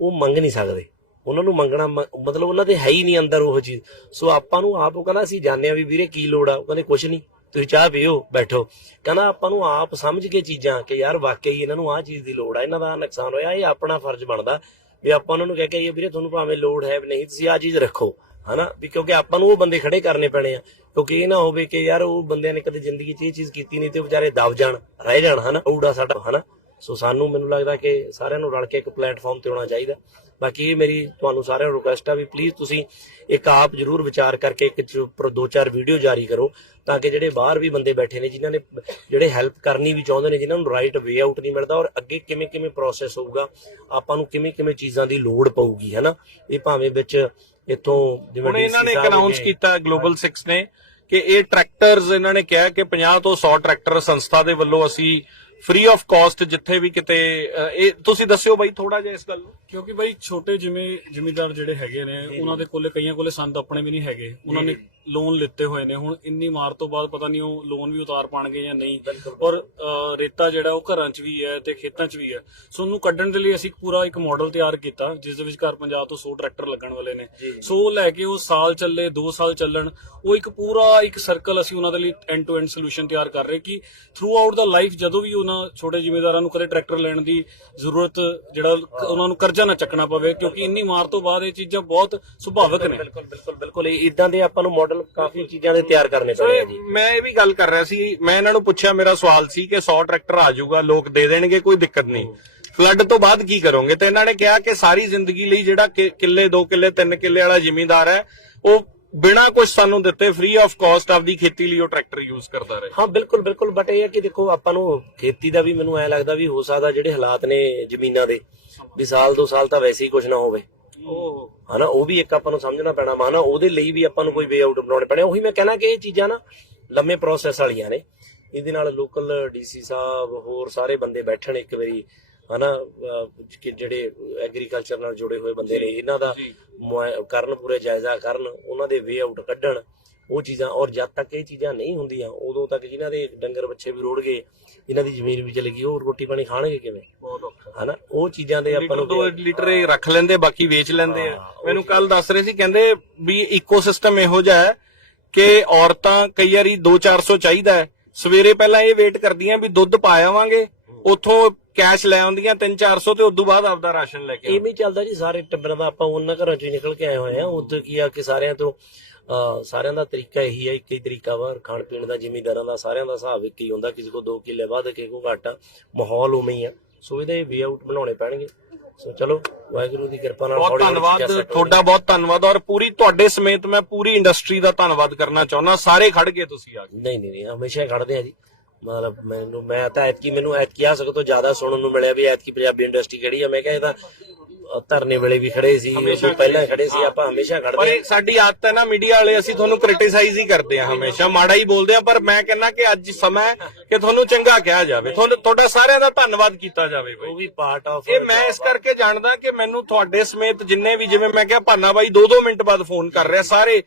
ਉਹ ਮੰਗ ਨਹੀਂ ਸਕਦੇ। ਉਹਨਾਂ ਨੂੰ ਮੰਗਣਾ ਮਤਲਬ ਉਹਨਾਂ ਦੇ ਹੈ ਹੀ ਨਹੀਂ ਅੰਦਰ ਉਹ ਚੀਜ਼। ਸੋ ਆਪਾਂ ਨੂੰ ਆਪ ਉਹ ਕਹਿੰਦਾ, ਅਸੀਂ ਜਾਣਦੇ ਆ ਵੀ ਵੀਰੇ ਕੀ ਲੋੜ ਆ। ਉਹ ਕਹਿੰਦੇ, ਕੁਛ ਨਹੀਂ, ਤੁਸੀਂ ਚਾਹ ਪੀਓ, ਬੈਠੋ। ਕਹਿੰਦਾ, ਆਪਾਂ ਨੂੰ ਆਪ ਸਮਝ ਕੇ ਚੀਜ਼ਾਂ ਕਿ ਯਾਰ ਵਾਕਈ ਇਹਨਾਂ ਨੂੰ ਆਹ ਚੀਜ਼ ਦੀ ਲੋੜ ਆ, ਇਹਨਾਂ ਦਾ ਨੁਕਸਾਨ ਹੋਇਆ, ਇਹ ਆਪਣਾ ਫਰਜ਼ ਬਣਦਾ। ਵੀ ਆਪਾਂ ਉਹਨਾਂ ਨੂੰ ਕਹਿ ਕੇ ਆਈਏ, ਵੀਰੇ ਤੁਹਾਨੂੰ ਭਾਵੇਂ ਲੋੜ ਹੈ ਵੀ ਨਹੀਂ, ਤੁਸੀਂ ਆਹ ਚੀਜ਼ ਰੱਖੋ। ਹਨਾ? ਵੀ ਕਿਉਂਕਿ ਆਪਾਂ ਨੂੰ ਉਹ ਬੰਦੇ ਖੜੇ ਕਰਨੇ ਪੈਣੇ ਆ। ਕਿਉਂਕਿ ਇਹ ਨਾ ਹੋਵੇ ਕਿ ਯਾਰ ਉਹ ਬੰਦਿਆਂ ਨੇ ਕਦੇ ਜ਼ਿੰਦਗੀ 'ਚ ਇਹ ਚੀਜ਼ ਕੀਤੀ ਨਹੀਂ ਤੇ ਉਹ ਵਿਚਾਰੇ ਦਬ ਜਾਣ, ਰਹਿ ਜਾਣ, ਹਨਾ? ਊੜਾ ਸਾਡਾ, ਹਨਾ? ਸੋ ਸਾਨੂੰ ਮੈਨੂੰ ਲੱਗਦਾ ਕਿ ਸਾਰਿਆਂ ਨੂੰ ਰਲ ਕੇ ਇੱਕ ਪਲੇਟਫਾਰਮ ਤੇ ਆਉਣਾ ਚਾਹੀਦਾ। ਬਾਕੀ ਇਹ ਮੇਰੀ ਤੁਹਾਨੂੰ ਸਾਰਿਆਂ ਨੂੰ ਰਿਕੁਐਸਟ ਆ ਵੀ ਪਲੀਜ਼ ਤੁਸੀਂ ਇੱਕ ਆਪ ਜਰੂਰ ਵਿਚਾਰ ਕਰਕੇ ਇੱਕ ਦੋ ਚਾਰ ਵੀਡੀਓ ਜਾਰੀ ਕਰੋ ਤਾਂ ਕਿ ਜਿਹੜੇ ਬਾਹਰ ਵੀ ਬੰਦੇ ਬੈਠੇ ਨੇ ਜਿਨ੍ਹਾਂ ਨੇ ਜਿਹੜੇ ਹੈਲਪ ਕਰਨੀ ਵੀ ਚਾਹੁੰਦੇ ਨੇ ਜਿਨ੍ਹਾਂ ਨੂੰ ਰਾਈਟ ਵੇ ਆਊਟ ਨਹੀਂ ਮਿਲਦਾ ਔਰ ਅੱਗੇ ਕਿਵੇਂ ਕਿਵੇਂ ਪ੍ਰੋਸੈਸ ਹੋਊਗਾ ਆਪਾਂ ਨੂੰ ਕਿਵੇਂ ਕਿਵੇਂ ਚੀਜ਼ਾਂ ਦੀ ਲੋੜ ਪਊਗੀ ਹੈਨਾ ਇਹ ਭਾਵੇਂ ਵਿੱਚ ਇੱਥੋਂ ਜਿਵੇਂ ਹੁਣ ਇਹਨਾਂ ਨੇ ਅਨਾਉਂਸ ਕੀਤਾ ਗਲੋਬਲ 6 ਨੇ ਕਿ ਇਹ ਟਰੈਕਟਰਸ ਇਹਨਾਂ ਨੇ ਕਿਹਾ ਕਿ 50 ਤੋਂ 100 ਟਰੈਕਟਰ ਸੰਸਥਾ ਦੇ ਵੱਲੋਂ ਅਸੀਂ ਫ੍ਰੀ ਆਫ ਕਾਸਟ ਜਿੱਥੇ ਵੀ ਕਿਤੇ ਇਹ ਤੁਸੀਂ ਦੱਸਿਓ ਬਾਈ ਥੋੜਾ ਜਿਹਾ ਇਸ ਗੱਲ ਨੂੰ। ਕਿਉਂਕਿ ਬਾਈ ਛੋਟੇ ਜਿਵੇਂ ਜ਼ਿਮੀਦਾਰ ਜਿਹੜੇ ਹੈਗੇ ਨੇ ਉਹਨਾਂ ਦੇ ਕੋਲੇ ਕਈਆਂ ਕੋਲੇ ਸੰਦ ਆਪਣੇ ਵੀ ਨਹੀਂ ਹੈਗੇ। ਉਹਨਾਂ ਨੇ ਲੋਨ ਲਿੱਤੇ ਹੋਏ ਨੇ। ਹੁਣ ਇੰਨੀ ਮਾਰ ਤੋਂ ਬਾਅਦ ਪਤਾ ਨਹੀਂ ਉਹ ਲੋਨ ਵੀ ਉਤਾਰ ਪਾਣਗੇ ਜਾਂ ਨਹੀਂ। ਔਰ ਰੇਤਾ ਜਿਹੜਾ ਉਹ ਘਰਾਂ 'ਚ ਵੀ ਹੈ ਤੇ ਖੇਤਾਂ 'ਚ ਵੀ ਹੈ। ਸੋ ਉਹਨੂੰ ਕੱਢਣ ਦੇ ਲਈ ਅਸੀਂ ਪੂਰਾ ਇੱਕ ਮਾਡਲ ਤਿਆਰ ਕੀਤਾ ਜਿਸ ਦੇ ਵਿੱਚ ਘਰ 50 ਤੋਂ 100 ਟਰੈਕਟਰ ਲੱਗਣ ਵਾਲੇ ਨੇ। ਸੋ ਉਹ ਲੈ ਕੇ ਉਹ ਸਾਲ ਚੱਲੇ 2 ਸਾਲ ਚੱਲਣ ਉਹ ਇੱਕ ਪੂਰਾ ਇੱਕ ਸਰਕਲ ਅਸੀਂ ਉਹਨਾਂ ਦੇ ਲਈ ਐਂਡ ਟੂ ਐਂਡ ਸੋਲੂਸ਼ਨ ਤਿਆਰ ਕਰ ਰਹੇ ਕਿ ਥਰੂ ਆਊਟ ਦਾ ਲਾਈਫ ਜਦੋਂ ਵੀ ਉਹਨਾਂ ਛੋਟੇ ਜ਼ਿਮੀਂਦਾਰਾਂ ਨੂੰ ਕਦੇ ਟਰੈਕਟਰ ਲੈਣ ਦੀ ਜ਼ਰੂਰਤ ਜਿਹੜਾ ਉਹਨਾਂ ਨੂੰ ਕਰਜ਼ਾ ਨਾ ਚੱਕਣਾ ਪਵੇ ਕਿਉਂਕਿ ਇੰਨੀ ਮਾਰ ਤੋਂ ਬਾਅਦ ਇਹ ਚੀਜ਼ਾਂ ਬਹੁਤ ਸੁਭਾਵਿਕ ਨੇ। ਬਿਲਕੁਲ ਬਿਲਕੁਲ ਬਿਲਕੁਲ। ਇਦਾਂ ਦੇ ਆਪਾਂ ਨੂੰ ਮਾਡਲ ਕਾਫੀ ਚੀਜ਼ਾਂ ਦੇ ਤਿਆਰ ਕਰਨੇ ਪੈਣੇ ਜੀ। ਮੈਂ ਇਹ ਵੀ ਗੱਲ ਕਰ ਰਿਹਾ ਸੀ ਮੈਂ ਇਹਨਾਂ ਨੂੰ ਪੁੱਛਿਆ ਮੇਰਾ ਸਵਾਲ ਸੀ ਕਿ 100 ਟਰੈਕਟਰ ਆ ਜਾਊਗਾ ਲੋਕ ਦੇ ਦੇਣਗੇ ਕੋਈ ਦਿੱਕਤ ਨਹੀਂ। ਫਲੱਡ ਤੋਂ ਬਾਅਦ ਕੀ ਕਰੋਗੇ? ਤੇ ਇਹਨਾਂ ਨੇ ਕਿਹਾ ਕਿ ਸਾਰੀ ਜ਼ਿੰਦਗੀ ਲਈ ਜਿਹੜਾ ਕਿੱਲੇ 2 ਕਿੱਲੇ 3 ਕਿੱਲੇ ਵਾਲਾ ਜ਼ਿਮੀਂਦਾਰ ਹੈ ਉਹ ਬਿਨਾਂ ਕੁਝ ਸਾਨੂੰ ਦਿੱਤੇ ਫ੍ਰੀ ਆਫ ਕਾਸਟ ਆਪਦੀ ਖੇਤੀ ਲਈ ਉਹ ਟਰੈਕਟਰ ਯੂਜ਼ ਕਰਦਾ ਰਹੇ। ਹਾਂ ਬਿਲਕੁਲ ਬਿਲਕੁਲ ਬਟ ਇਹ ਹੈ ਕਿ ਦੇਖੋ ਆਪਾਂ ਨੂੰ ਖੇਤੀ ਦਾ ਵੀ ਮੈਨੂੰ ਐ ਲੱਗਦਾ ਵੀ ਹੋ ਸਕਦਾ ਜਿਹੜੇ ਹਾਲਾਤ ਨੇ ਜ਼ਮੀਨਾਂ ਦੇ ਵੀ ਸਾਲ ਦੋ ਸਾਲ ਤਾਂ ਵੈਸੇ ਹੀ ਕੁਝ ਨਾ ਹੋਵੇ। ਉਹ ਹਨਾ ਉਹ ਵੀ ਇੱਕ ਆਪਾਂ ਨੂੰ ਸਮਝਣਾ ਪੈਣਾ ਵਾ ਹਨਾ ਉਹਦੇ ਲਈ ਵੀ ਆਪਾਂ ਨੂੰ ਕੋਈ ਵੇ ਆਊਟ ਬਣਾਉਣੇ ਪੈਣੇ। ਉਹੀ ਮੈਂ ਕਹਿਣਾ ਕਿ ਇਹ ਚੀਜ਼ਾਂ ਨਾ ਲੰਮੇ ਪ੍ਰੋਸੈਸ ਵਾਲੀਆਂ ਨੇ। ਇਹਦੇ ਨਾਲ ਲੋਕਲ ਡੀਸੀ ਸਾਹਿਬ ਹੋਰ ਸਾਰੇ ਬੰਦੇ ਬੈਠਣ ਇੱਕ ਵਾਰੀ ਹਨਾ ਕਿ ਜਿਹੜੇ ਐਗਰੀਕਲਚਰ ਨਾਲ ਜੁੜੇ ਹੋਏ ਬੰਦੇ ਨੇ ਇਹਨਾਂ ਦਾ ਕਰਨ ਪੂਰੇ ਜਾਇਜ਼ਾ ਕਰਨ ਉਹਨਾਂ ਦੇ ਵੇ ਆਊਟ ਕੱਢਣ। ਉਹ ਚੀਜ਼ਾਂ ਔਰ ਜਦ ਤੱਕ ਇਹ ਚੀਜ਼ਾਂ ਨਹੀਂ ਹੁੰਦੀਆਂ ਉਦੋਂ ਤੱਕ ਜਿਨ੍ਹਾਂ ਦੇ ਡੰਗਰ ਬੱਚੇ ਵੀ ਰੋੜ ਗਏ ਇਹਨਾਂ ਦੀ ਜ਼ਮੀਨ ਵੀ ਚਲੇ ਗਈ ਉਹ ਰੋਟੀ ਪਾਣੀ ਖਾਣਗੇ ਕਿਵੇਂ? ਹਨਾ? ਉਹ ਚੀਜ਼ਾਂ ਦੇ ਆਪਾਂ ਨੂੰ ਦੋ ਲੀਟਰ ਇਹ ਰੱਖ ਲੈਂਦੇ ਬਾਕੀ ਵੇਚ ਲੈਂਦੇ ਆ। ਮੈਨੂੰ ਕੱਲ ਦੱਸ ਰਹੇ ਸੀ ਕਹਿੰਦੇ ਵੀ ਇਕੋਸਿਸਟਮ ਇਹੋ ਜਿਹਾ ਹੈ ਕਿ ਔਰਤਾਂ ਕਈ ਵਾਰੀ 2-400 ਚਾਹੀਦਾ ਹੈ। ਸਵੇਰੇ ਪਹਿਲਾਂ ਇਹ ਵੇਟ ਕਰਦੀਆਂ ਵੀ ਦੁੱਧ ਪਾ ਆਵਾਂਗੇ ਉੱਥੋਂ ਕੈਸ਼ ਲੈ ਆਉਂਦੀਆਂ 3-400 ਤੇ ਉਦੋਂ ਬਾਅਦ ਆਪਦਾ ਰਾਸ਼ਨ ਲੈ ਕੇ ਇਹ ਵੀ ਚੱਲਦਾ ਜੀ ਸਾਰੇ ਟੱਬਰਾਂ ਦਾ ਆਪਾਂ ਉਹਨਾਂ ਘਰਾਂ ਚੋਂ ਹੀ ਨਿਕਲ ਕੇ ਆਏ ਹੋਏ ਆ ਉਧਰ ਕੀ ਆ ਕਿ ਸਾਰਿਆਂ ਤੋਂ ਸਾਰਿਆਂ ਦਾ ਤਰੀਕਾ ਇਹੀ ਹੈ ਇੱਕ ਹੀ ਤਰੀਕਾ ਵਾ ਖਾਣ ਪੀਣ ਦਾ ਜ਼ਿਮੀਂਦਾਰਾਂ ਦਾ ਸਾਰਿਆਂ ਦਾ ਹਿਸਾਬ ਇੱਕ ਹੀ ਹੁੰਦਾ ਕਿਸੇ ਕੋ 2 ਕਿੱਲੇ ਵੱਧ ਕਿਸੇ ਕੋ ਘੱਟ ਮਾਹੌਲ ਉਵੇਂ ਹੀ ਆ। ਸੋ ਇਹਦੇ ਵੇ ਆਊਟ ਬਣਾਉਣੇ ਪੈਣਗੇ। ਸੋ ਚਲੋ ਵਾਹਿਗੁਰੂ ਦੀ ਕਿਰਪਾ ਨਾਲ ਬਹੁਤ ਧੰਨਵਾਦ ਤੁਹਾਡਾ ਬਹੁਤ ਧੰਨਵਾਦ ਔਰ ਪੂਰੀ ਤੁਹਾਡੇ ਸਮੇਤ ਮੈਂ ਪੂਰੀ ਇੰਡਸਟਰੀ ਦਾ ਧੰਨਵਾਦ ਕਰਨਾ ਚਾਹੁੰਦਾ। ਸਾਰੇ ਖੜ ਗਏ ਤੁਸੀਂ ਆ ਕੇ। ਨਹੀਂ ਨਹੀਂ ਨਹੀਂ ਹਮੇਸ਼ਾ ਖੜਦੇ ਆ ਜੀ। ਮਤਲਬ ਮੈਨੂੰ ਮੈਂ ਤਾਂ ਐਤਕੀ ਮੈਨੂੰ ਐਤਕੀ ਆ ਸਕੋ ਤੋਂ ਜ਼ਿਆਦਾ ਸੁਣਨ ਨੂੰ ਮਿਲਿਆ ਵੀ ਐਤਕੀ ਪੰਜਾਬੀ ਇੰਡਸਟਰੀ ਕਿਹੜੀ ਆ। ਮੈਂ ਕਿਹਾ ਇਹ ਤਾਂ ਅ, ਧਰਨੇ ਵੇਲੇ ਵੀ ਖੜੇ ਸੀ ਉਦੋਂ ਪਹਿਲਾਂ ਖੜੇ ਸੀ ਆਪਾਂ ਹਮੇਸ਼ਾ ਪਰ ਖੜਦੇ ਇਹ ਸਾਡੀ ਆਦਤ ਹੈ ਨਾ ਮੀਡੀਆ ਵਾਲੇ ਅਸੀਂ ਤੁਹਾਨੂੰ ਕ੍ਰਿਟਿਸਾਈਜ਼ ਹੀ ਕਰਦੇ ਹਾਂ ਹਮੇਸ਼ਾ ਮਾੜਾ ਹੀ ਬੋਲਦੇ ਆ ਪਰ ਮੈਂ ਕਹਿੰਦਾ ਕਿ ਅੱਜ ਸਮਾਂ ਹੈ ਕਿ ਤੁਹਾਨੂੰ ਚੰਗਾ ਕਿਹਾ ਜਾਵੇ। ਤੁਹਾਨੂੰ ਤੁਹਾਡਾ ਸਾਰਿਆਂ ਦਾ ਧੰਨਵਾਦ ਕੀਤਾ ਜਾਵੇ ਉਹ ਬਾਈ ਵੀ ਪਾਰਟ ਆਫ ਇਹ ਮੈਂ ਇਸ ਕਰਕੇ ਜਾਣਦਾ ਕਿ ਮੈਨੂੰ ਤੁਹਾਡੇ ਸਮੇਤ ਜਿੰਨੇ ਵੀ ਜਿਵੇਂ ਮੈਂ ਕਿਹਾ ਭਾਨਾ ਬਾਈ 2-2 ਮਿੰਟ ਬਾਅਦ ਫੋਨ ਕਰ ਰਿਹਾ ਸਾਰੇ।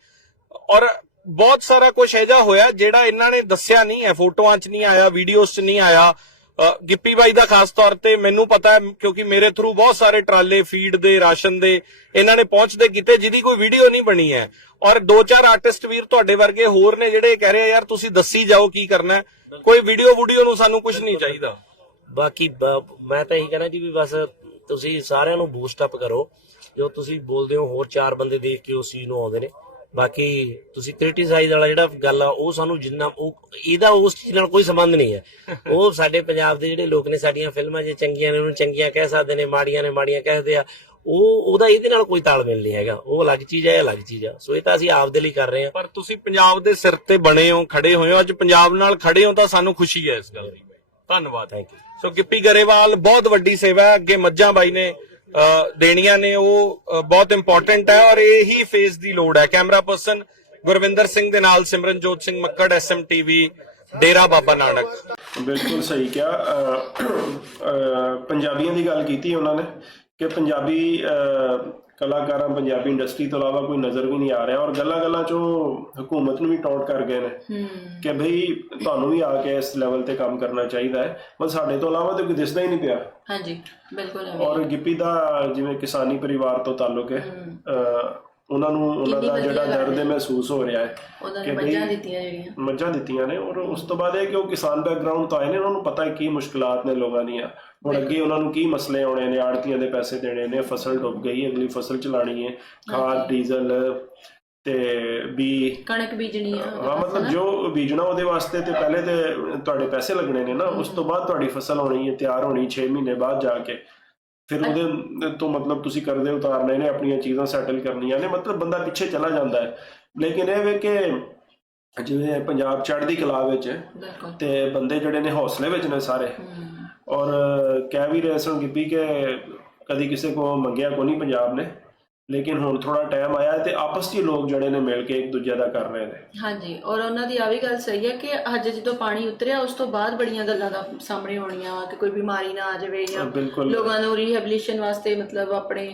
ਔਰ ਬਹੁਤ ਸਾਰਾ ਕੁਝ ਇਹੋ ਜਿਹਾ ਹੋਇਆ ਜਿਹੜਾ ਇਹਨਾਂ ਨੇ ਦੱਸਿਆ ਨਹੀਂ ਹੈ ਫੋਟੋਆਂ 'ਚ ਨਹੀਂ ਆਇਆ ਵੀਡੀਓਜ਼ 'ਚ ਨਹੀਂ ਆਇਆ। ਗਿੱਪੀ ਬਾਈ ਦਾ ਖਾਸ ਤੌਰ ਤੇ ਮੈਨੂੰ ਪਤਾ ਹੈ ਕਿਉਂਕਿ ਮੇਰੇ ਥਰੂ ਬਹੁਤ ਸਾਰੇ ਟਰਾਲੇ ਫੀਡ ਦੇ ਰਾਸ਼ਨ ਦੇ ਇਹਨਾਂ ਨੇ ਪਹੁੰਚਦੇ ਕੀਤੇ ਜਿਹਦੀ ਕੋਈ ਵੀਡੀਓ ਨਹੀਂ ਬਣੀ ਹੈ। ਔਰ ਦੋ ਚਾਰ ਆਰਟਿਸਟ ਵੀਰ ਤੁਹਾਡੇ ਵਰਗੇ ਹੋਰ ਨੇ ਜਿਹੜੇ ਕਹਿ ਰਹੇ ਯਾਰ ਤੁਸੀਂ ਦੱਸੀ ਜਾਓ ਕੀ ਕਰਨਾ। ਕੋਈ ਵੀਡੀਓ ਵੀਡੀਓ ਨੂੰ ਸਾਨੂੰ ਕੁਝ ਨਹੀਂ ਚਾਹੀਦਾ। ਬਾਕੀ ਮੈਂ ਤਾਂ ਇਹੀ ਕਹਿਣਾ ਜੀ ਵੀ ਬਸ ਤੁਸੀਂ ਸਾਰਿਆਂ ਨੂੰ ਬੂਸਟ ਅਪ ਕਰੋ। ਜੋ ਤੁਸੀਂ ਬੋਲਦੇ ਹੋ ਹੋਰ ਚਾਰ ਬੰਦੇ ਦੇਖ ਕੇ ਉਸ ਚੀਜ਼ ਨੂੰ ਆਉਂਦੇ ਨੇ। ਬਾਕੀ ਤੁਸੀਂ ਕ੍ਰਿਟਿਸਾਈਜ਼ ਵਾਲਾ ਜਿਹੜਾ ਗੱਲ ਆ ਉਹ ਸਾਨੂੰ ਜਿੰਨਾ ਉਹ ਇਹਦਾ ਉਸ ਚੀਜ਼ ਨਾਲ ਕੋਈ ਸੰਬੰਧ ਨਹੀਂ ਹੈ। ਉਹ ਸਾਡੇ ਪੰਜਾਬ ਦੇ ਜਿਹੜੇ ਲੋਕ ਨੇ ਸਾਡੀਆਂ ਫਿਲਮਾਂ ਜੇ ਚੰਗੀਆਂ ਨੇ ਉਹਨੂੰ ਚੰਗੀਆਂ ਕਹਿ ਸਕਦੇ ਨੇ ਮਾੜੀਆਂ ਨੇ ਮਾੜੀਆਂ ਕਹਿੰਦੇ ਆ ਉਹ ਉਹਦਾ ਇਹਦੇ ਨਾਲ ਕੋਈ ਤਾਲਮੇਲ ਨਹੀਂ ਹੈਗਾ। ਉਹ ਅਲੱਗ ਚੀਜ਼ ਹੈ ਇਹ ਅਲੱਗ ਚੀਜ਼ ਆ। ਸੋ ਇਹ ਤਾਂ ਅਸੀਂ ਆਪਦੇ ਲਈ ਕਰ ਰਹੇ ਹਾਂ। ਪਰ ਤੁਸੀਂ ਪੰਜਾਬ ਦੇ ਸਿਰ ਤੇ ਬਣੇ ਹੋ ਖੜੇ ਹੋਏ ਹੋ ਅੱਜ ਪੰਜਾਬ ਨਾਲ ਖੜੇ ਹੋ ਤਾਂ ਸਾਨੂੰ ਖੁਸ਼ੀ ਹੈ ਇਸ ਗੱਲ ਦੀ। ਧੰਨਵਾਦ। Thank you so Gippy Grewal ਬਹੁਤ ਵੱਡੀ ਸੇਵਾ ਅੱਗੇ ਮੱਝਾਂ ਬਾਈ ਨੇ ਦੇਣੀਆਂ ਨੇ, ਉਹ ਬਹੁਤ ਇੰਪੋਰਟੈਂਟ ਹੈ ਔਰ ਇਹ ਹੀ ਫੇਸ ਦੀ ਲੋੜ ਹੈ। ਕੈਮਰਾ ਪਰਸਨ ਗੁਰਵਿੰਦਰ ਸਿੰਘ ਦੇ ਨਾਲ ਸਿਮਰਨਜੋਤ ਸਿੰਘ ਮੱਕੜ ਐਸਐਮਟੀਵੀ ਡੇਰਾ ਬਾਬਾ ਨਾਨਕ। ਬਿਲਕੁਲ ਸਹੀ ਕਿਹਾ। ਪੰਜਾਬੀਆਂ ਦੀ ਗੱਲ ਕੀਤੀ ਉਹਨਾਂ ਨੇ। ਕਿ ਪੰਜਾਬੀ ਕਲਾਕਾਰਾਂ ਪੰਜਾਬੀ ਇੰਡਸਟਰੀ ਤੋਂ ਇਲਾਵਾ ਕੋਈ ਨਜ਼ਰ ਵੀ ਨਹੀਂ ਆ ਰਿਹਾ ਔਰ ਗੱਲਾਂ-ਗੱਲਾਂ 'ਚੋਂ ਹਕੂਮਤ ਨੂੰ ਵੀ ਟੌਂਟ ਕਰ ਗਏ ਨੇ ਕਿ ਭਈ ਤੁਹਾਨੂੰ ਵੀ ਆ ਕੇ ਇਸ ਲੈਵਲ ਤੇ ਕੰਮ ਕਰਨਾ ਚਾਹੀਦਾ ਹੈ। ਪਰ ਸਾਡੇ ਤੋਂ ਇਲਾਵਾ ਤਾਂ ਕੋਈ ਦਿਸਦਾ ਹੀ ਨਹੀਂ ਪਿਆ। ਹਾਂਜੀ ਬਿਲਕੁਲ ਔਰ ਗਿੱਪੀ ਦਾ ਜਿਵੇਂ ਕਿਸਾਨੀ ਪਰਿਵਾਰ ਤੋਂ ਤਾਲੁਕ ਹੈ ਉਹਨਾਂ ਨੂੰ ਉਹਨਾਂ ਦਾ ਜਿਹੜਾ ਦਰਦ ਹੈ। ਮਹਿਸੂਸ ਹੋ ਰਿਹਾ ਹੈ ਉਹਨਾਂ ਨੇ ਮੱਝਾਂ ਦਿੱਤੀਆਂ ਜਿਹੜੀਆਂ। ਮੱਝਾਂ ਦਿੱਤੀਆਂ ਨੇ ਔਰ ਉਸ ਤੋਂ ਬਾਅਦ ਇਹ ਕਿ ਉਹ ਕਿਸਾਨ ਬੈਕਗ੍ਰਾਉਂਡ ਤੋਂ ਆਏ ਨੇ ਉਹਨਾਂ ਨੂੰ ਪਤਾ ਹੈ ਕੀ ਮੁਸ਼ਕਲਾਂ ਨੇ ਲੋਕਾਂ ਦੀਆਂ। ਹੁਣ ਅੱਗੇ ਉਹਨਾਂ ਨੂੰ ਕੀ ਮਸਲੇ ਆਉਣੇ ਨੇ ਆੜਤੀਆਂ ਦੇ ਪੈਸੇ ਦੇਣੇ ਨੇ ਫਸਲ ਡੁੱਬ ਗਈ ਹੈ, ਅਗਲੀ ਫਸਲ ਚਲਾਣੀ ਹੈ ਖਾਦ ਡੀਜ਼ਲ ਤੇ ਵੀ ਕਣਕ ਬੀਜਣੀ ਆ ਹਾਂ ਮਤਲਬ? ਜੋ ਬੀਜਣਾ ਉਹਦੇ ਵਾਸਤੇ ਤੇ ਪਹਿਲੇ ਤੇ ਤੁਹਾਡੇ ਪੈਸੇ ਲੱਗਣੇ ਨੇ ਨਾ ਉਸ ਤੋਂ ਬਾਅਦ ਤੁਹਾਡੀ ਫਸਲ ਹੋਣੀ ਹੈ ਤਿਆਰ ਹੋਣੀ 6 ਮਹੀਨੇ ਬਾਅਦ ਜਾ ਕੇ। ਫਿਰ ਉਹਦੇ ਤੋਂ ਮਤਲਬ ਤੁਸੀਂ ਕਰਜ਼ੇ ਉਤਾਰਨੇ ਨੇ ਆਪਣੀਆਂ ਚੀਜ਼ਾਂ ਸੈਟਲ ਕਰਨੀਆਂ ਨੇ ਮਤਲਬ ਬੰਦਾ ਪਿੱਛੇ ਚਲਾ ਜਾਂਦਾ ਹੈ। ਲੇਕਿਨ ਇਹ ਵੇ ਕਿ ਜਿਵੇਂ ਪੰਜਾਬ ਚੜ੍ਹਦੀ ਕਲਾ ਵਿੱਚ ਤੇ ਬੰਦੇ ਜਿਹੜੇ ਨੇ ਹੌਸਲੇ ਵਿੱਚ ਨੇ ਸਾਰੇ ਔਰ ਕਹਿ ਵੀ ਰਹੇ ਸਨ ਗਿੱਪੀ ਕਿ ਕਦੀ ਕਿਸੇ ਕੋ ਮੰਗਿਆ ਕੋ ਨਹੀਂ ਪੰਜਾਬ ਨੇ ਲੇਕਿਨ ਹੁਣ ਥੋੜਾ ਟਾਈਮ ਆਇਆ ਤੇ ਆਪਸ 'ਚ ਹੀ ਲੋਕ ਜਿਹੜੇ ਨੇ ਮਿਲ ਕੇ ਇੱਕ ਦੂਜੇ ਦਾ ਕਰ ਰਹੇ ਨੇ। ਹਾਂਜੀ ਔਰ ਉਹਨਾਂ ਦੀ ਆ ਵੀ ਗੱਲ ਸਹੀ ਹੈ ਕਿ ਅੱਜ ਜਦੋਂ ਪਾਣੀ ਉਤਰਿਆ ਉਸ ਤੋਂ ਬਾਅਦ ਬੜੀਆਂ ਗੱਲਾਂ ਦਾ ਸਾਹਮਣੇ ਆਉਣੀਆਂ ਕਿ ਕੋਈ ਬਿਮਾਰੀ ਨਾ ਆ ਜਾਵੇ ਜਾਂ ਲੋਕਾਂ ਨੂੰ ਰੀਹੈਬਿਲਿਟੇਸ਼ਨ ਵਾਸਤੇ ਮਤਲਬ ਆਪਣੇ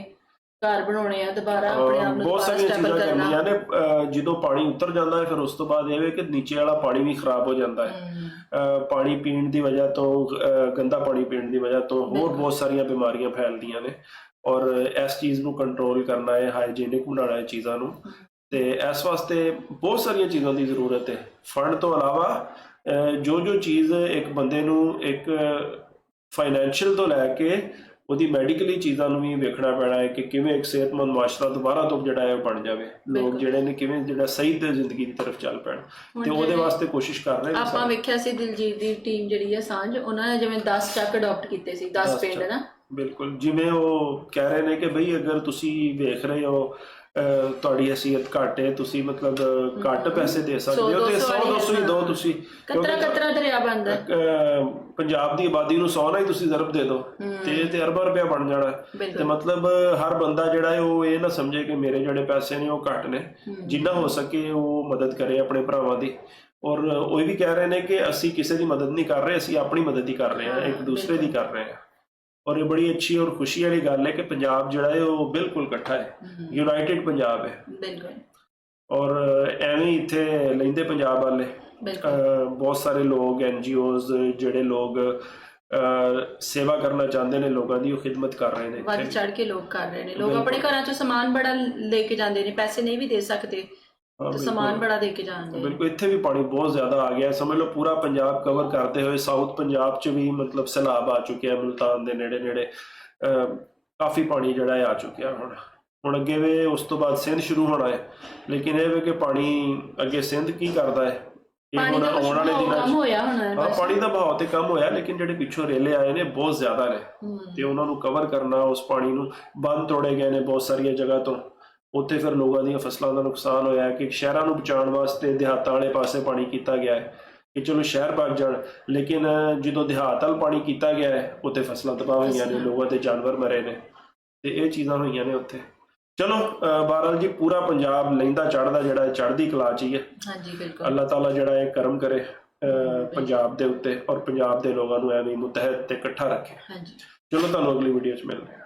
ਘਰ ਬਣਾਉਣੇ ਆ ਦੁਬਾਰਾ ਆਪਣੇ ਆਪ ਨੂੰ ਬਹੁਤ ਸਾਰੀਆਂ ਚੀਜ਼ਾਂ ਕਰਨਾ। ਕਰਨੀਆਂ ਨੇ। ਅਹ ਜਦੋਂ ਪਾਣੀ ਉਤਰ ਜਾਂਦਾ ਹੈ ਫਿਰ ਉਸ ਤੋਂ ਬਾਅਦ ਇਹ ਵੇ ਕਿ ਨੀਚੇ ਵਾਲਾ ਪਾਣੀ ਵੀ ਖਰਾਬ ਹੋ ਜਾਂਦਾ ਹੈ। ਅਹ ਪਾਣੀ ਪੀਣ ਦੀ ਵਜ੍ਹਾ ਤੋਂ ਅਹ ਗੰਦਾ ਪਾਣੀ ਪੀਣ ਦੀ ਵਜ੍ਹਾ ਤੋਂ ਹੋਰ ਬਹੁਤ ਸਾਰੀਆਂ ਬਿਮਾਰੀਆਂ ਫੈਲਦੀਆਂ ਨੇ। ਔਰ ਇਸ ਚੀਜ਼ ਨੂੰ ਕੰਟਰੋਲ ਕਰਨਾ ਹੈ ਹਾਈਜੀਨਿਕ ਬਣਾਉਣਾ ਹੈ ਚੀਜ਼ਾਂ ਨੂੰ। ਤੇ ਇਸ ਵਾਸਤੇ ਬਹੁਤ ਸਾਰੀਆਂ ਚੀਜ਼ਾਂ ਦੀ ਜ਼ਰੂਰਤ ਹੈ। ਫੰਡ ਤੋਂ ਇਲਾਵਾ ਜੋ ਜੋ ਚੀਜ਼ ਇੱਕ ਬੰਦੇ ਨੂੰ ਇੱਕ ਫਾਈਨੈਂਸ਼ੀਅਲ ਤੋਂ ਲੈ ਕੇ ਉਹਦੀ ਮੈਡੀਕਲੀ ਚੀਜ਼ਾਂ ਨੂੰ ਵੀ ਵੇਖਣਾ ਪੈਣਾ ਹੈ ਕਿ ਕਿਵੇਂ ਇੱਕ ਸਿਹਤਮੰਦ ਮਾਸ਼ਰਾ ਦੁਬਾਰਾ ਤੋਂ ਜਿਹੜਾ ਹੈ ਬਣ ਜਾਵੇ। ਲੋਕ। ਜਿਹੜੇ ਨੇ ਕਿਵੇਂ ਜਿਹੜਾ ਸਹੀ ਤੇ ਜ਼ਿੰਦਗੀ ਦੀ ਤਰਫ ਚੱਲ ਪੈਣ। ਤੇ ਉਹਦੇ ਵਾਸਤੇ ਕੋਸ਼ਿਸ਼ ਕਰ ਰਹੇ ਨੇ ਆਪਾਂ ਵੇਖਿਆ ਸੀ ਦਿਲਜੀਤ ਦੀ ਟੀਮ ਜਿਹੜੀ ਹੈ ਸਾਂਝ ਉਹਨਾਂ ਨੇ ਜਿਵੇਂ 10 ਚੱਕ ਅਡਾਪਟ ਕੀਤੇ ਸੀ 10 ਦਸ ਪਿੰਡ। ਨਾ। ਬਿਲਕੁਲ। ਜਿਵੇਂ ਉਹ ਕਹਿ ਰਹੇ ਨੇ ਕਿ ਬਈ ਅਗਰ ਤੁਸੀਂ ਵੇਖ ਰਹੇ ਹੋ ਤੁਹਾਡੀ ਹਸੀਅਤ ਘੱਟ ਹੈ ਤੁਸੀਂ ਮਤਲਬ ਘੱਟ ਪੈਸੇ ਦੇ ਸਕਦੇ ਹੋ ਤੇ 100 200 ਹੀ ਦਿਓ ਤੁਸੀਂ ਕਤਰਾ ਕਤਰਾ ਦਰਿਆ। ਅਹ, ਪੰਜਾਬ ਦੀ ਆਬਾਦੀ ਨੂੰ 100 ਨਾਲ ਹੀ ਤੁਸੀਂ ਜ਼ਰਬ ਦੇ ਦਿਓ ਤੇ ਤੇ ਅਰਬਾਂ ਰੁਪਇਆ ਬਣ ਜਾਣਾ। ਤੇ ਮਤਲਬ ਹਰ ਬੰਦਾ ਜਿਹੜਾ ਹੈ ਉਹ ਇਹ ਨਾ ਸਮਝੇ ਕਿ ਮੇਰੇ ਜਿਹੜੇ ਪੈਸੇ ਨੇ ਉਹ ਘੱਟ ਨੇ। ਜਿੰਨਾ ਹੋ ਸਕੇ ਉਹ ਮਦਦ ਕਰੇ ਆਪਣੇ ਭਰਾਵਾਂ ਦੀ। ਔਰ ਉਹ ਵੀ ਕਹਿ ਰਹੇ ਨੇ ਕਿ ਅਸੀਂ ਕਿਸੇ ਦੀ ਮਦਦ ਨਹੀਂ ਕਰ ਰਹੇ ਅਸੀਂ ਆਪਣੀ ਮਦਦ ਹੀ ਕਰ ਰਹੇ ਹਾਂ ਇੱਕ ਦੂਸਰੇ ਦੀ ਕਰ ਰਹੇ ਹਾਂ। ਔਰ ਇਹ ਬੜੀ ਅੱਛੀ ਔਰ ਖੁਸ਼ੀ ਵਾਲੀ ਗੱਲ ਹੈ ਕਿ ਪੰਜਾਬ ਜਿਹੜਾ ਹੈ ਉਹ ਬਿਲਕੁਲ ਇਕੱਠਾ ਹੈ। ਯੂਨਾਈਟਿਡ ਪੰਜਾਬ ਹੈ। ਬਿਲਕੁਲ। ਔਰ ਐਵੇਂ ਇੱਥੇ ਲੈਂਦੇ ਪੰਜਾਬ ਵਾਲੇ। ਬਹੁਤ ਸਾਰੇ ਲੋਕ ਐਨਜੀਓਜ਼ ਜਿਹੜੇ ਲੋਕ ਸੇਵਾ ਕਰਨਾ ਚਾਹੁੰਦੇ ਨੇ ਲੋਕਾਂ ਦੀ ਉਹ ਖਿਦਮਤ ਕਰ ਰਹੇ ਨੇ। ਵੱਧ। ਚੜ ਕੇ ਲੋਕ ਕਰ ਰਹੇ ਨੇ। ਲੋਕ ਆਪਣੇ ਘਰਾਂ ਚੋਂ ਸਮਾਨ ਬੜਾ ਲੈ ਕੇ ਜਾਂਦੇ ਨੇ ਪੈਸੇ ਨਹੀਂ ਵੀ ਦੇ ਸਕਦੇ। ਤੇ। ਸਮਾਨ ਬੜਾ ਦੇ ਕੇ ਨੇ ਬਿਲਕੁਲ ਇੱਥੇ ਵੀ ਪਾਣੀ ਬਹੁਤ ਜ਼ਿਆਦਾ ਆ ਗਿਆ। ਸਮਝ ਲਓ ਪੂਰਾ ਪੰਜਾਬ ਕਵਰ ਕਰਦੇ ਹੋਏ ਸਾਊਥ ਪੰਜਾਬ 'ਚ ਵੀ ਮਤਲਬ ਸੈਲਾਬ ਆ ਚੁੱਕਿਆ ਮੁਲਤਾਨ ਦੇ ਨੇੜੇ ਨੇੜੇ ਕਾਫੀ ਪਾਣੀ ਜਿਹੜਾ ਆ ਚੁੱਕਿਆ ਹੁਣ। ਹੁਣ ਅੱਗੇ ਵੇ ਉਸ ਤੋਂ ਬਾਅਦ ਸਿੰਧ ਸ਼ੁਰੂ ਹੋਣਾ ਹੈ। ਲੇਕਿਨ ਇਹ ਵੇ ਕਿ ਪਾਣੀ ਅੱਗੇ ਸਿੰਧ ਕੀ ਕਰਦਾ ਹੈ? ਪਾਣੀ ਦਾ ਆਉਣ ਵਾਲੇ ਭਾਅ ਦਿਨਾਂ ਕੰਮ 'ਚ ਹੋਇਆ ਹੋਣਾ ਹੈ ਹਾਂ ਬਸ। ਪਾਣੀ ਦਾ ਬਹਾਅ ਤੇ ਕਮ ਹੋਇਆ ਲੇਕਿਨ ਜਿਹੜੇ ਪਿੱਛੋਂ ਰੇਲੇ ਆਏ ਨੇ ਬਹੁਤ ਜ਼ਿਆਦਾ ਨੇ। ਤੇ ਉਹਨਾਂ ਨੂੰ ਕਵਰ ਕਰਨਾ ਉਸ ਪਾਣੀ ਨੂੰ ਬੰਦ ਤੋੜੇ ਗਏ ਨੇ ਬਹੁਤ ਸਾਰੀਆਂ ਜਗ੍ਹਾ ਤੋਂ। ਉੱਥੇ ਫਿਰ ਲੋਕਾਂ ਦੀਆਂ ਫਸਲਾਂ ਦਾ ਨੁਕਸਾਨ ਹੋਇਆ ਕਿ ਸ਼ਹਿਰਾਂ ਨੂੰ ਬਚਾਉਣ ਵਾਸਤੇ ਦਿਹਾਤਾਂ ਵਾਲੇ ਪਾਸੇ ਪਾਣੀ ਕੀਤਾ ਗਿਆ ਹੈ ਕਿ ਚਲੋ ਸ਼ਹਿਰ ਬਚ ਜਾਣ ਲੇਕਿਨ ਜਦੋਂ ਦਿਹਾਤ ਵੱਲ ਪਾਣੀ ਕੀਤਾ ਗਿਆ ਹੈ ਉੱਥੇ ਫਸਲਾਂ ਤਬਾਹ ਹੋਈਆਂ ਨੇ। ਲੋਕਾਂ ਦੇ ਜਾਨਵਰ ਮਰੇ ਨੇ ਤੇ ਇਹ ਚੀਜ਼ਾਂ ਹੋਈਆਂ ਨੇ ਉੱਥੇ। ਚਲੋ ਬਹਰਹਾਲ ਜੀ ਪੂਰਾ ਪੰਜਾਬ ਲੈਂਦਾ ਚੜਦਾ ਜਿਹੜਾ ਹੈ ਚੜ੍ਹਦੀ ਕਲਾ ਚ ਹੀ ਹੈ। ਹਾਂਜੀ ਬਿਲਕੁਲ। ਅੱਲਾਹ ਤਾਲਾ ਜਿਹੜਾ ਇਹ ਕਰਮ ਕਰੇ ਪੰਜਾਬ ਦੇ ਉੱਤੇ ਔਰ ਪੰਜਾਬ ਦੇ ਲੋਕਾਂ ਨੂੰ ਐਵੇਂ ਮੁਤਹਿਦ ਤੇ ਇਕੱਠਾ ਰੱਖੇ। ਹਾਂਜੀ। ਚਲੋ ਤੁਹਾਨੂੰ ਅਗਲੀ ਵੀਡੀਓ 'ਚ ਮਿਲਦੇ ਹਾਂ।